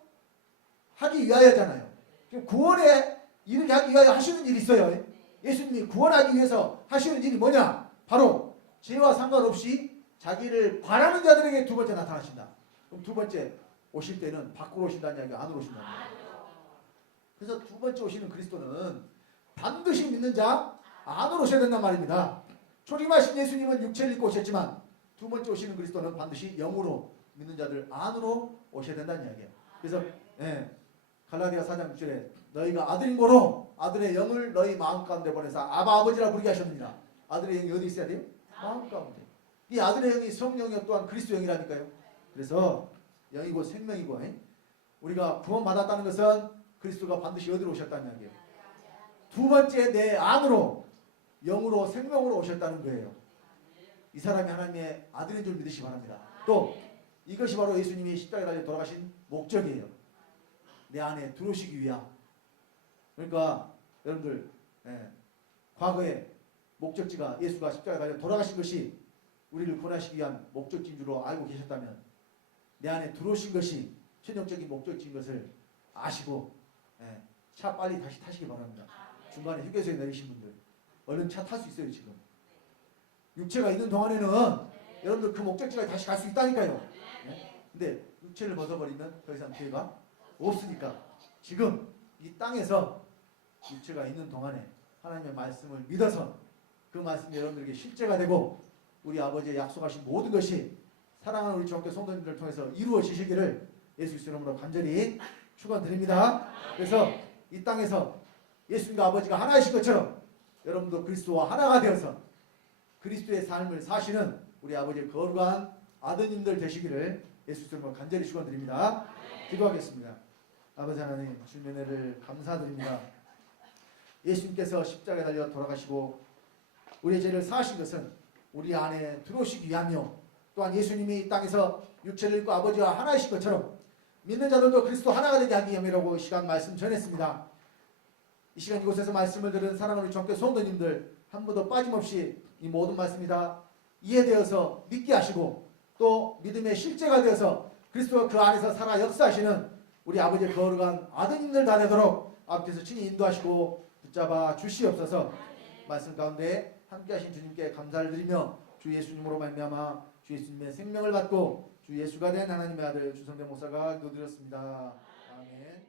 하기 위하여잖아요. 지금 구원에 이르게 하기 위하여 하시는 일이 있어요. 예수님이 구원하기 위해서 하시는 일이 뭐냐? 바로 죄와 상관없이 자기를 바라는 자들에게 두 번째 나타나신다. 그럼 두 번째 오실 때는 밖으로 오신다는 이야기가 안으로 오신다는 이야기예요. 그래서 두 번째 오시는 그리스도는 반드시 믿는 자 안으로 오셔야 된단 말입니다. 초림하신 예수님은 육체를 입고 오셨지만 두 번째 오시는 그리스도는 반드시 영으로 믿는 자들 안으로 오셔야 된다는 이야기예요. 그래서 갈라디아 4장 6절에 너희가 아들인 고로 아들의 영을 너희 마음 가운데 보내서 아바 아버지라 부르게 하셨느니라. 아들의 영이 어디 있어야 돼요? 마음 가운데. 이 아들의 영이 성령이요 또한 그리스도 영이라니까요. 그래서 영이 곧 생명이고 우리가 구원받았다는 것은 그리스도가 반드시 어디로 오셨다는 이야기예요. 두 번째 내 안으로 영으로 생명으로 오셨다는 거예요. 이 사람이 하나님의 아들인 줄 믿으시기 바랍니다. 또 이것이 바로 예수님이 십자가에 달려 돌아가신 목적이에요. 내 안에 들어오시기 위함. 그러니까 여러분들 과거에 목적지가 예수가 십자가에 달려 돌아가신 것이 우리를 구원하시기 위한 목적지인 줄로 알고 계셨다면 내 안에 들어오신 것이 최종적인 목적지인 것을 아시고 차 빨리 다시 타시기 바랍니다. 중간에 휴게소에 내리신 분들 얼른 차 탈 수 있어요. 지금 육체가 있는 동안에는 여러분들 그 목적지까지 다시 갈 수 있다니까요. 근데 육체를 벗어버리면 더 이상 기회가 없으니까 지금 이 땅에서 육체가 있는 동안에 하나님의 말씀을 믿어서 그 말씀이 여러분들에게 실제가 되고 우리 아버지의 약속하신 모든 것이 사랑하는 우리 주님께 성도님들을 통해서 이루어지시기를 예수 그리스도 이름으로 간절히 축원드립니다. 그래서 이 땅에서 예수님과 아버지가 하나이신 것처럼 여러분도 그리스도와 하나가 되어서 그리스도의 삶을 사시는 우리 아버지의 거룩한 아드님들 되시기를 예수 그리스도 이름으로 간절히 축원드립니다. 기도하겠습니다. 아버지 하나님 주님의 은혜를 감사드립니다. 예수님께서 십자가에 달려 돌아가시고 우리의 죄를 사하신 것은 우리 안에 들어오시기 위하며 또한 예수님이 이 땅에서 육체를 입고 아버지와 하나이신 것처럼 믿는 자들도 그리스도 하나가 되게 하기 위함이라고 이 시간 말씀 전했습니다. 이 시간 이곳에서 말씀을 들은 사랑하는 주님께 성도님들 한 분도 빠짐없이 이 모든 말씀이 다 이해되어서 믿게 하시고 또 믿음의 실제가 되어서 그리스도가 그 안에서 살아 역사하시는 우리 아버지의 거룩한 아드님들 다 되도록 앞에서 친히 인도하시고 붙잡아 주시옵소서. 말씀 가운데 함께 하신 주님께 감사를 드리며 주 예수님으로 말미암아 주 예수님의 생명을 받고 주 예수가 된 하나님의 아들 주성대 목사가 기도드렸습니다. 아멘.